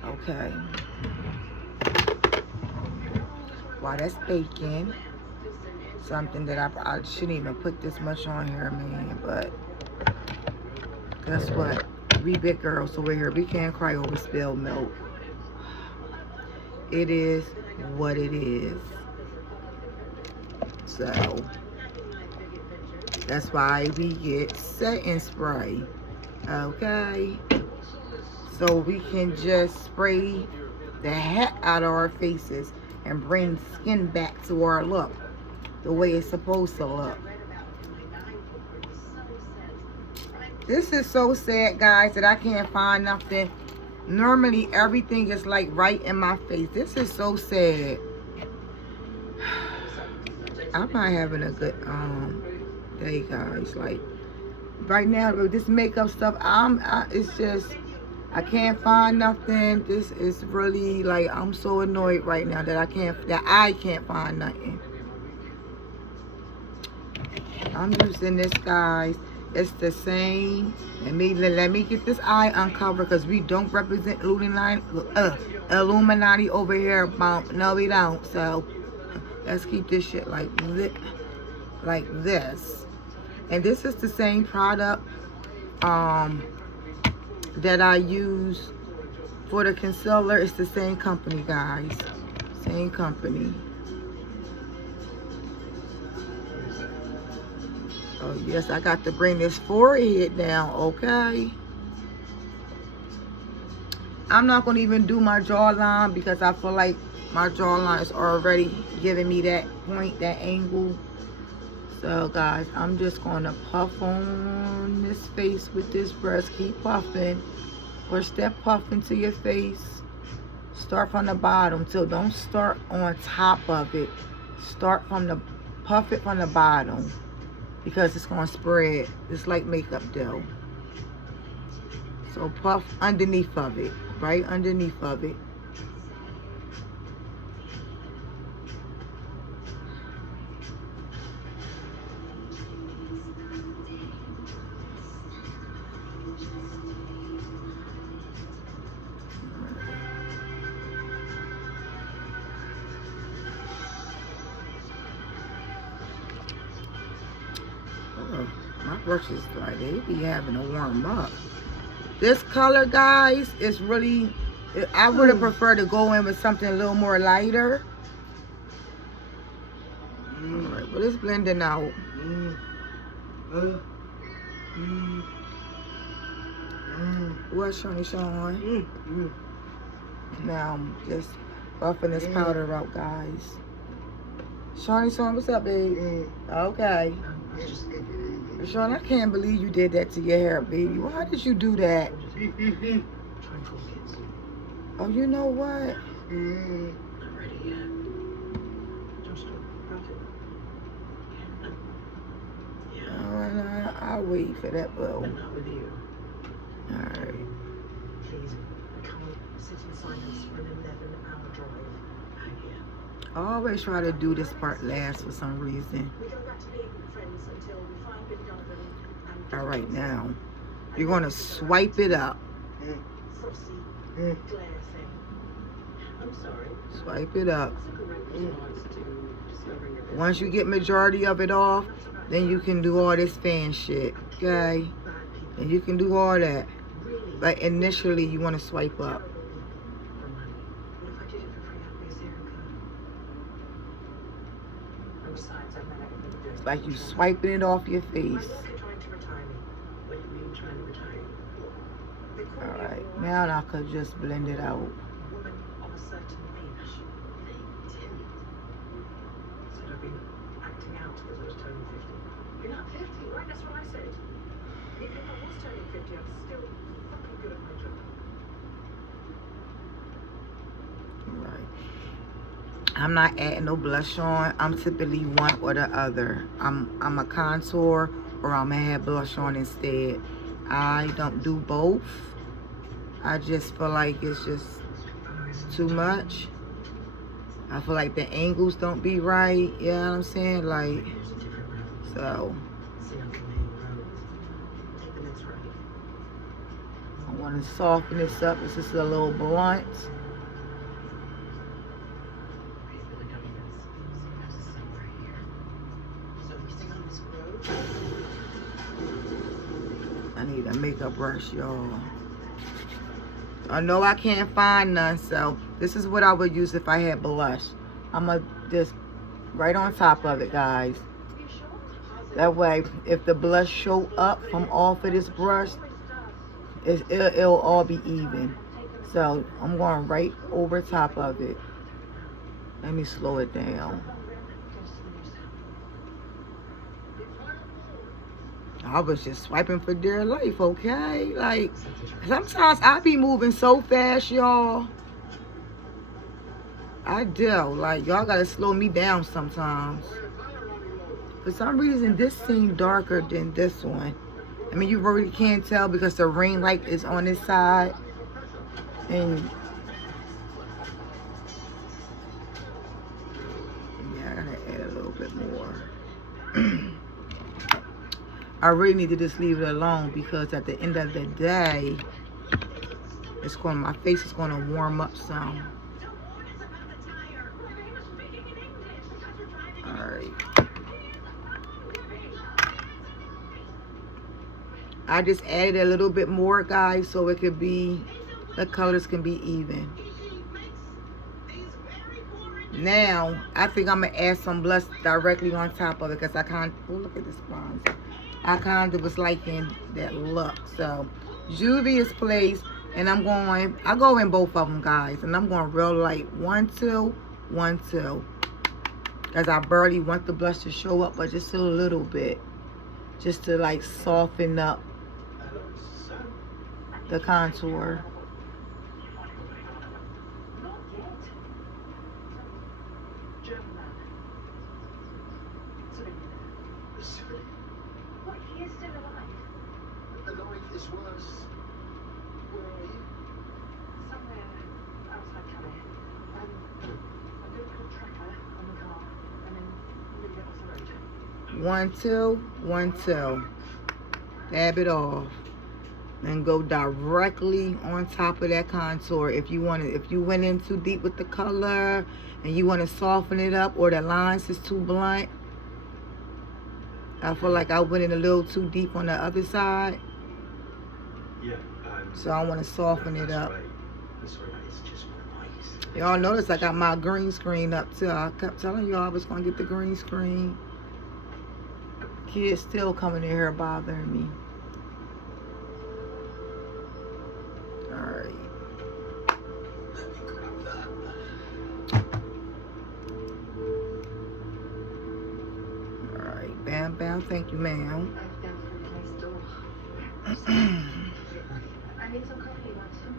Okay. While that's baking, something that I shouldn't even put this much on here, man, but guess what? We big girls over here. We can't cry over spilled milk. It is what it is. So that's why we get setting spray. Okay? So we can just spray the heck out of our faces and bring skin back to our look the way it's supposed to look. This is so sad, guys, that I can't find nothing. Normally everything is like right in my face. This is so sad. I'm not having a good day, guys. Like right now with this makeup stuff, it's just I can't find nothing. This is really like I'm so annoyed right now that I can't find nothing. I'm using this, guys. It's the same. Let me get this eye uncovered because we don't represent Illuminati over here. No, we don't. So let's keep this shit like this. And this is the same product that I use for the concealer. It's the same company, guys. Same company. Oh yes, I got to bring this forehead down, okay? I'm not going to even do my jawline because I feel like my jawline is already giving me that point, that angle. So guys, I'm just going to puff on this face with this brush. Keep puffing. Or step puffing to your face. Start from the bottom. So don't start on top of it. Puff it from the bottom. Because it's going to spread. It's like makeup dough. So puff underneath of it. Right underneath of it. brushes, like, they be having to warm up. This color, guys, is really, I would have preferred to go in with something a little more lighter. Alright, but it's blending out. What's Shawny Sean? Now I'm just buffing this powder out, guys. Shawny Sean, what's up, babe? Okay. Sean, I can't believe you did that to your hair, baby. Why did you do that? Oh, you know what? Not ready yet. Just got it. Yeah. I'll wait for that, bro. But not with you. Alright. Please, I can't sit in silence for an 11-hour drive. I always try to do this part last for some reason. We go back to being friends until we find Billy Donovan and Alright, now, you're going to swipe it up. saucy glare thing. I'm sorry. Swipe it up. What's a correct response to discovering your best Once you get majority of it off, then you can do all this fan shit, okay? Bad people. And you can do all that. Really But initially, you want to swipe up. terrible people for money. What if I did it for free? I'd be a serial killer. And besides, I've never been doing It's like you swiping it off your My face. work are trying to retire me. What do you mean trying to retire you? They call me a Alright, woman. now I could just blend it out. Woman of a certain age. They did. Said I've been acting out because I was turning 50. You're not 50, right? That's what I said. If I was turning 50, I'm still fucking good at my job. Right. I'm not adding no blush on. I'm typically one or the other. I'm a contour or I'm gonna have blush on instead. I don't do both. I just feel like it's just too much. I feel like the angles don't be right. You know what I'm saying? Like, There's a different road. so See Uncle Main Road. Take the next right. I want to soften this up. This is a little blunt. He's gonna come in this. There's somewhere here. So we stay on this road. I need a makeup brush, y'all. I know I can't find none, so this is what I would use if I had blush. I'm going to just right on top of it, guys. You sure? That way, if the blush show up from off of this brush, it'll all be even. So I'm going right over top of it. Let me slow it down. I was just swiping for dear life, okay? Like, sometimes I be moving so fast, y'all. I do. Like, y'all gotta slow me down sometimes. For some reason, this seemed darker than this one. I mean, you really can't tell because the ring light is on this side. And yeah, I gotta add a little bit more. I really need to just leave it alone because at the end of the day, it's going. My face is going to warm up some. All right. I just added a little bit more, guys, so it could be, the colors can be even. Now, I think I'm gonna add some blush directly on top of it because I can't. Oh, look at this bronzer. I kind of was liking that look. So, Juvia's Place, and I go in both of them, guys, and I'm going real light. 1, 2, 1, 2. Because I barely want the blush to show up, but just a little bit. Just to, like, soften up the contour. Not yet. German man. Civilian. What, he is still alive? Alive is worse. Where are you? Somewhere outside Calais. I'm going to put a tracker on the car and then we'll get off the road. 1, 2, 1, 2. Dab it off. And go directly on top of that contour. If you went in too deep with the color and you want to soften it up, or the lines is too blunt, I feel like I went in a little too deep on the other side, Yeah. so I want to soften it That's up. right. That's right. It's just my eyes. Y'all notice I got my green screen up too. I kept telling y'all I was going to get the green screen. Kids still coming in here bothering me. Alright. Let me grab that. Alright. Bam, bam. Thank you, ma'am. I've been through a nice door. I need some coffee, want some?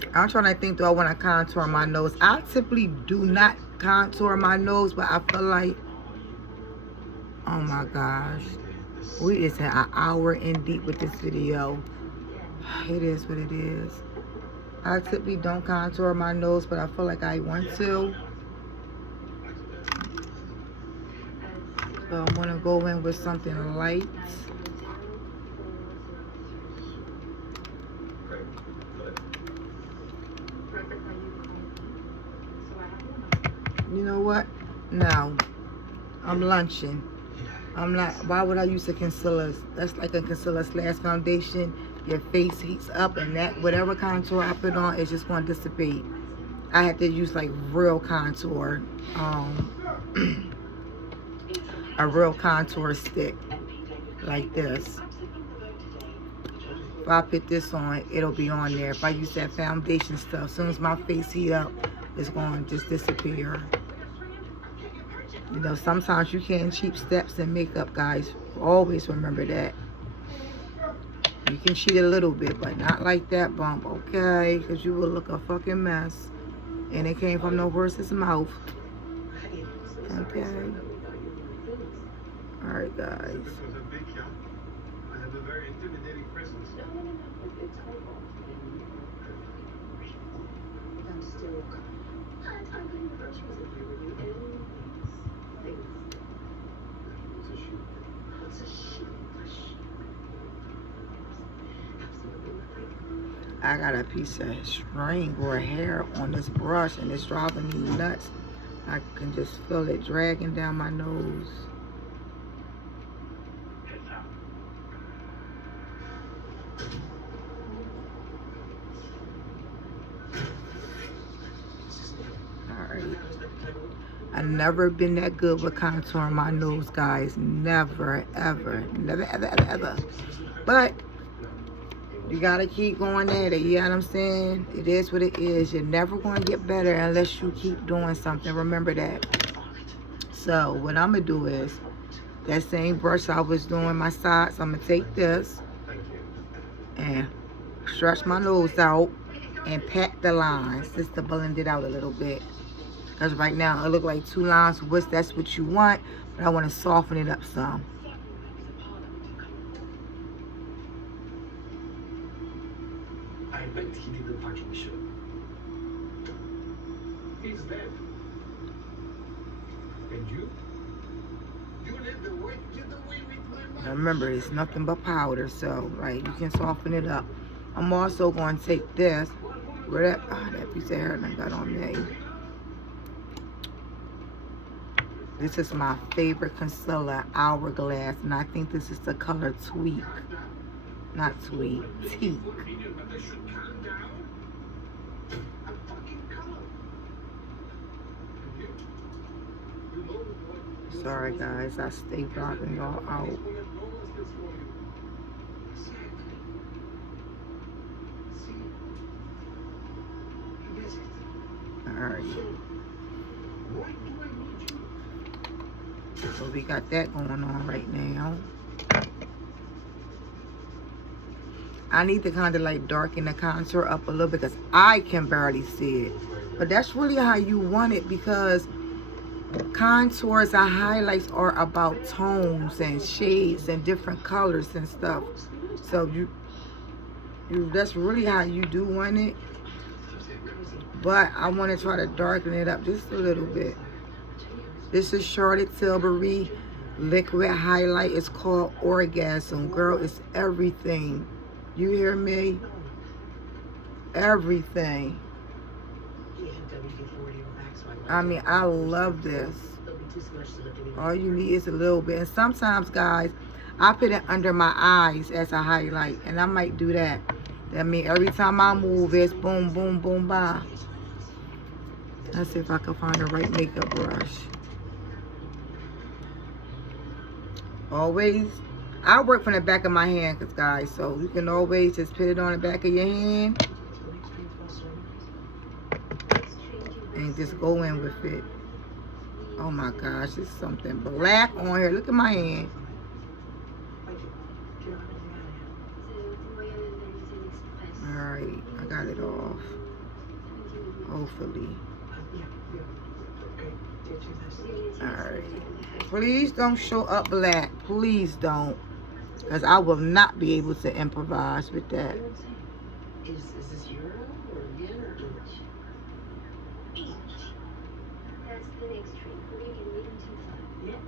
Yeah. I'm trying to think, do I want to contour my nose? I typically do not contour my nose, but I feel like, oh my gosh, we is an hour in deep with this video. It is what it is. I typically don't contour my nose, but I feel like I want to. So I'm going to go in with something light. Great. Good. You know what? No. I'm lunching. I'm not. Why would I use a concealer? That's like a concealer slash foundation. Your face heats up, and that whatever contour I put on is just going to dissipate. I had to use like real contour, a real contour stick like this. If I put this on, it'll be on there. If I use that foundation stuff, as soon as my face heat up, it's going to just disappear. You know, sometimes you can cheat steps in makeup, guys. Always remember that. You can cheat a little bit, but not like that bump, okay? Because you will look a fucking mess. And it came from no horse's mouth. Okay. Alright, guys. This was a big jump. I have a very intimidating presence. It's her fault. I'm still I believe the virtues of you with you and things. It's a shoot. What's a sheep? Absolutely nothing. I got a piece of string or hair on this brush, and it's driving me nuts. I can just feel it dragging down my nose. Alright. I've never been that good with contouring my nose, guys. Never, ever. Never, ever, ever, ever. But you gotta keep going at it. You know what I'm saying? It is what it is. You're never going to get better unless you keep doing something. Remember that. So what I'm gonna do is that same brush I was doing my sides. I'm gonna take this and stretch my nose out and pat the lines just to blend it out a little bit. Because right now it look like two lines, which that's what you want, but I want to soften it up some. I bet he didn't fucking shoot. He's dead. And you? You live the way with my mind. Now remember, it's nothing but powder, so right, you can soften it up. I'm also going to take this, where that piece of hair I got on me. This is my favorite concealer, Hourglass, and I think this is the color Tweak. Not Tweak, Teak. Sorry guys, I stay blocking y'all out. Alright. So we got that going on right now. I need to kind of like darken the contour up a little bit because I can barely see it. But that's really how you want it, because contours and highlights are about tones and shades and different colors and stuff. So you that's really how you do want it. But I want to try to darken it up just a little bit. This is Charlotte Tilbury liquid highlight. It's called Orgasm. Girl, it's everything. You hear me? Everything. I mean, I love this. too much to look at. All you need is a little bit. And sometimes, guys, I put it under my eyes as a highlight. And I might do that. That means every time I move, it's boom, boom, boom, bye. Let's see if I can find the right makeup brush. Always, I work from the back of my hand, guys. So you can always just put it on the back of your hand. And just go in with it. Oh my gosh, there's something black on here. Look at my hand. Alright, I got it off. Hopefully. Alright. Please don't show up black. Please don't. Because I will not be able to improvise with that. Is this euro or yen or each? Each. That's the next drink. We're gonna get a meeting too. Yeah.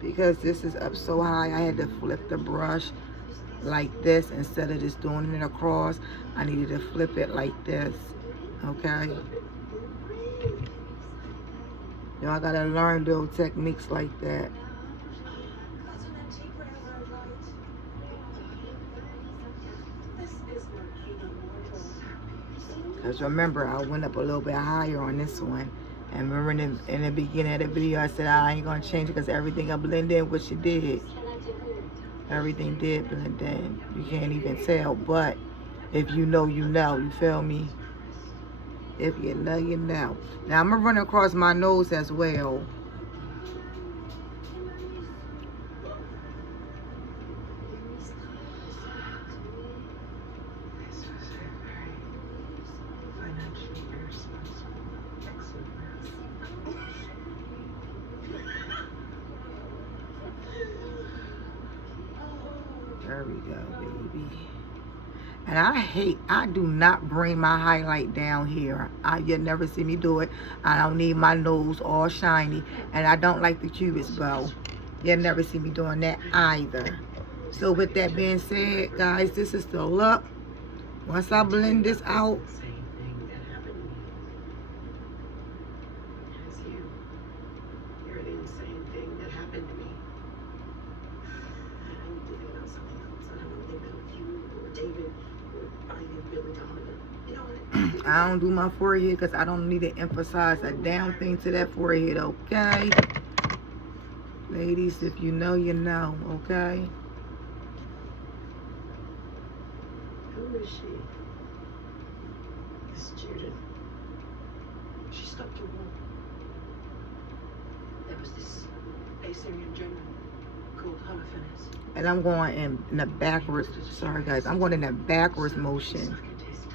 Because this is up so high, I had to flip the brush like this instead of just doing it across. I needed to flip it like this. Okay? Y'all gotta learn those techniques like that. That's an antique railroad light. This is Mercury Immortal. Because remember, I went up a little bit higher on this one. And remember in the beginning of the video, I said I ain't going to change it because everything will blend in, which it did. Everything did blend in. You can't even tell. But if you know, you know. You feel me? If you know, you know. Now, I'm going to run across my nose as well. There we go, baby. And I do not bring my highlight down here. You'll never see me do it. I don't need my nose all shiny. And I don't like the cubist bow. You'll never see me doing that either. So with that being said, guys, this is the look. Once I blend this out, Same thing that happened to me. As you. You're the same thing that happened to me. I need to think about something else. I don't want to think about you or David or finding Billy Donovan. You know what? I don't do my forehead because I don't need to emphasize a damn thing to that forehead, okay? Ladies, if you know, you know, okay? Who is she? This Judith. She stopped a war. There was this Assyrian general called Holofernes. And I'm going in the backwards, sorry guys, I'm going in the backwards motion. Stuck into his tent,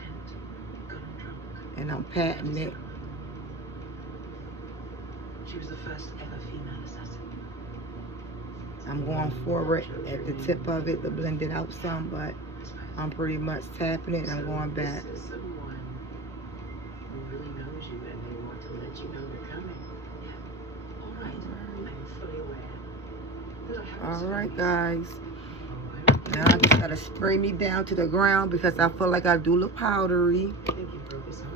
got him drunk. And I'm patting it. She was the first ever female assassin. I'm going forward at the tip of it to blend it out some, but I'm pretty much tapping it and I'm going back. This is someone who really knows you and they want to let you know they're coming. Yeah. All right. I'm fully aware. But I have Alright guys. Now I just gotta spray me down to the ground because I feel like I do look powdery. I think you broke his heart.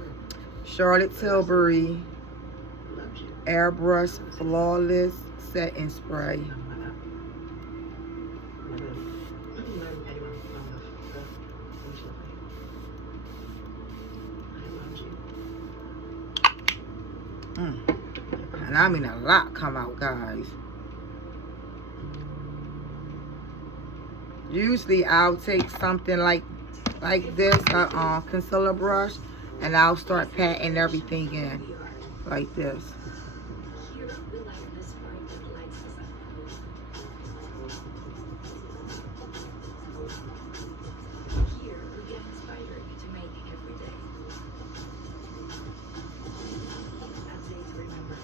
Charlotte Tilbury Loved you. Airbrush Flawless Setting Spray. And I mean a lot come out, guys. Usually I'll take something like this, concealer brush, and I'll start patting everything in like this. Here, we like this part that lights us up. Here, we get inspired to make every day. A day to remember.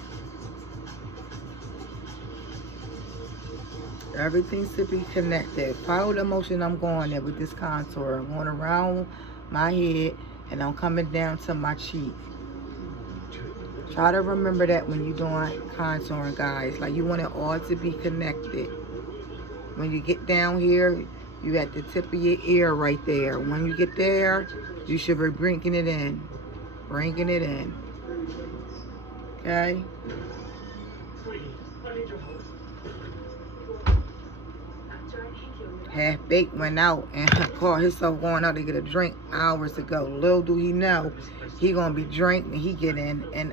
Everything should be connected. Follow the motion I'm going in with this contour. I'm going around my head and I'm coming down to my cheek. Try to remember that when you're doing contouring, guys. Like, you want it all to be connected. When you get down here, You at the tip of your ear right there. When you get there, you should be bringing it in. Bringing it in. Okay? Half Baked went out and called himself going out to get a drink hours ago. Little do he know, he gonna be drinking and he get in, and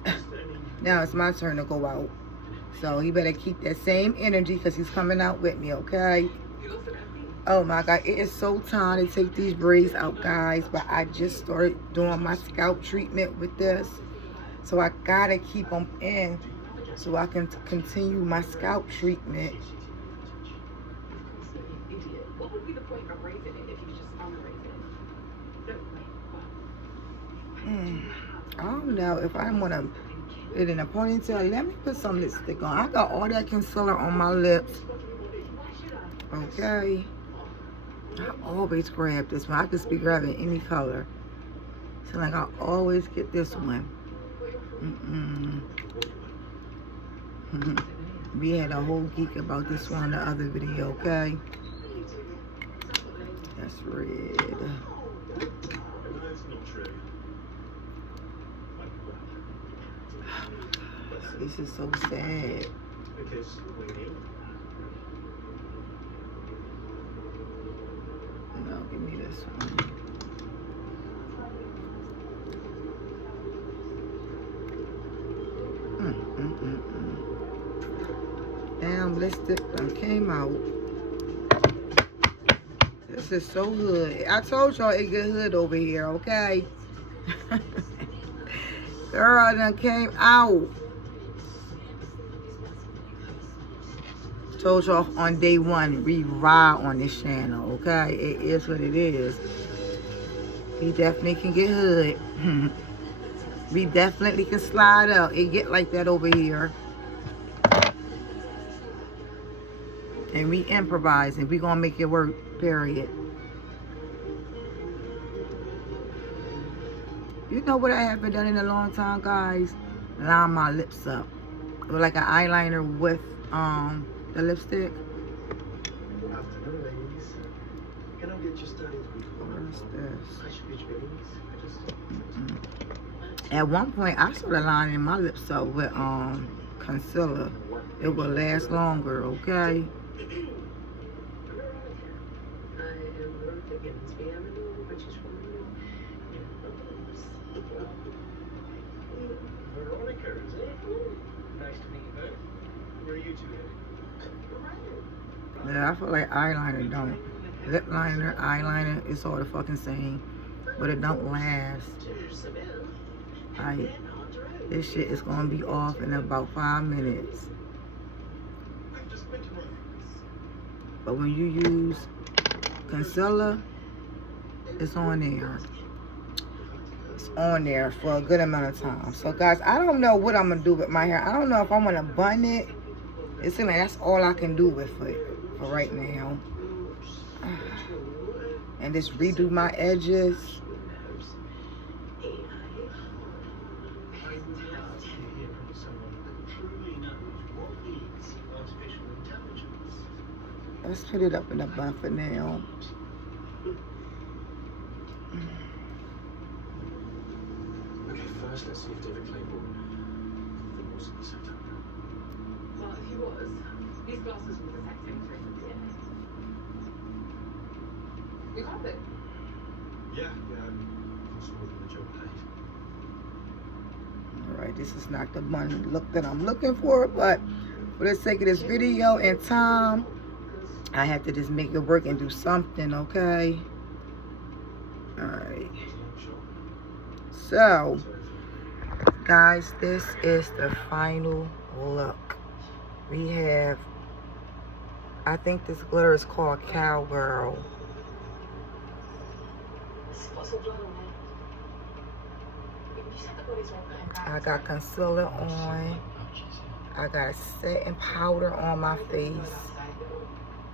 now it's my turn to go out. So he better keep that same energy because he's coming out with me, okay? Oh my God, it is so time to take these braids out, guys. But I just started doing my scalp treatment with this, so I gotta keep them in so I can continue my scalp treatment. What would be the point of raising it if you just unraise it? I don't know if I want to put it in a ponytail. Let me put some lipstick on. I got all that concealer on my lips. Okay. I always grab this one. I just be grabbing any color. So like I always get this one. We had a whole geek about this one in the other video, okay? That's red. This is so sad. No, give me this one. Damn, lipstick done came out. This is so good. I told y'all it get hood over here, okay? Girl done came out. Told y'all on day one, we ride on this channel, okay? It is what it is. We definitely can get hood. We definitely can slide out. It get like that over here. And we improvising. We gonna make it work, period. You know what I haven't done in a long time, guys? Line my lips up. With like an eyeliner with the lipstick. Afternoon, ladies. Can I get you started with Where's this? fresh peach berries? At one point, I started lining my lips up with concealer. It will last longer, okay? Veronica, is it? Nice to meet you both. Where are you two headed? Yeah, I feel like eyeliner don't. Lip liner, eyeliner, it's all the fucking same. But it don't last. Like, this shit is gonna be off in about 5 minutes. But when you use concealer, it's on there. It's on there for a good amount of time. So guys, I don't know what I'm gonna do with my hair. I don't know if I wanna bun it. It seems like that's all I can do with it for right now. And just redo my edges. Let's put it up in a bun for now. Okay, first let's see if David Claiborne was in the setup. Well, if he was, these glasses will protect him from DNA. You got it? Yeah, cost more than the job paid. Alright, this is not the bun look that I'm looking for, but for the sake of this video and time, I have to just make it work and do something, okay? Alright. So, guys, this is the final look. We have, I think this glitter is called Cowgirl. I got concealer on. I got setting powder on my face.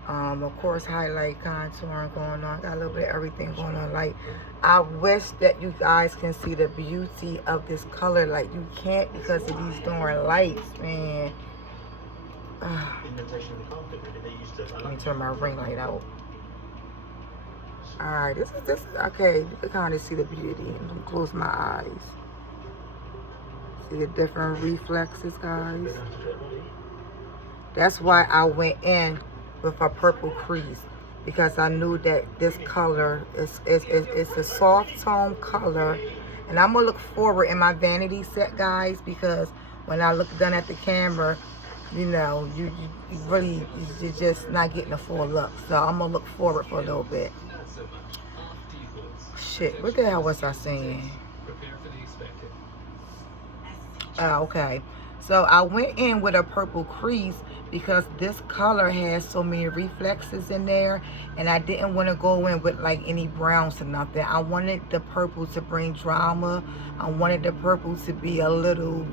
Of course, highlight, contouring going on. Got a little bit of everything going on. Like, I wish that you guys can see the beauty of this color. Like, you can't because of these darn lights, man. Let me turn my ring light out. Alright, this okay, you can kind of see the beauty. I'm gonna close my eyes. See the different reflexes, guys. That's why I went in with a purple crease, because I knew that this color is a soft tone color. And I'm gonna look forward in my vanity set, guys, because when I look down at the camera, you know, you really, you're just not getting a full look. So I'm gonna look forward for a little bit. Shit, what the hell was I saying? Okay. So I went in with a purple crease because this color has so many reflexes in there, and I didn't want to go in with like any browns or nothing. I wanted the purple to bring drama. I wanted the purple to be a little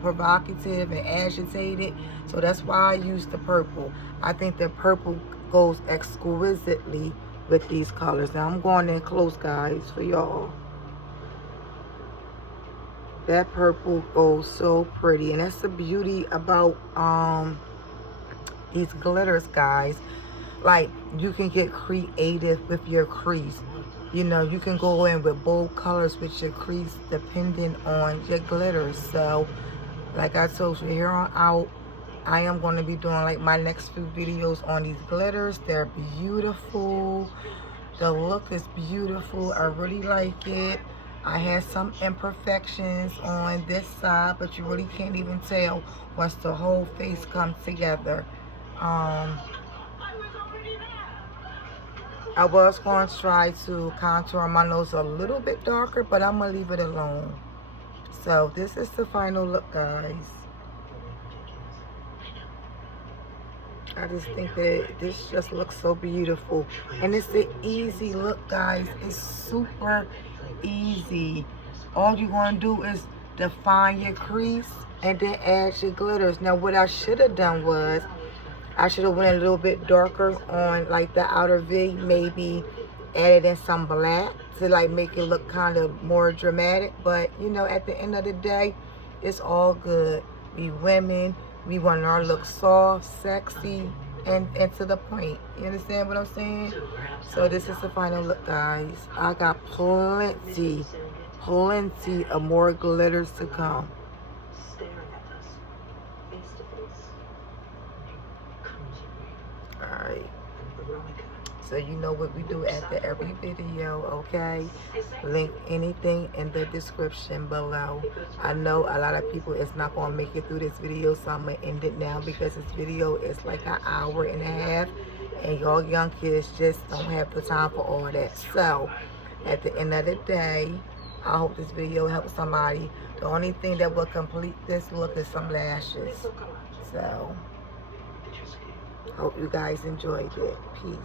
provocative and agitated. So that's why I used the purple. I think the purple goes exquisitely with these colors. Now I'm going in close, guys, for y'all. That purple goes so pretty, and that's the beauty about these glitters, guys. Like, you can get creative with your crease. You know, you can go in with bold colors with your crease depending on your glitters. So like I told you, here on out, I am going to be doing like my next few videos on these glitters. They're beautiful. The look is beautiful. I really like it. I had some imperfections on this side, but you really can't even tell once the whole face comes together. I was going to try to contour my nose a little bit darker, but I'm going to leave it alone. So this is the final look, guys. I just think that this just looks so beautiful. And it's an easy look, guys. It's super easy. All you're going to do is define your crease and then add your glitters. Now, what I should have done was I should have went a little bit darker on like the outer V, maybe added in some black to like make it look kind of more dramatic. But you know, at the end of the day, it's all good. We women, we want our look soft, sexy, and to the point. You understand what I'm saying? So this is the final look, guys. I got plenty of more glitters to come. Alright. So you know what we do after every video, okay? Link anything in the description below. I know a lot of people is not going to make it through this video, so I'm going to end it now because this video is like an hour and a half. And y'all young kids just don't have the time for all that. So, at the end of the day, I hope this video helps somebody. The only thing that will complete this look is some lashes. So, hope you guys enjoyed it. Peace.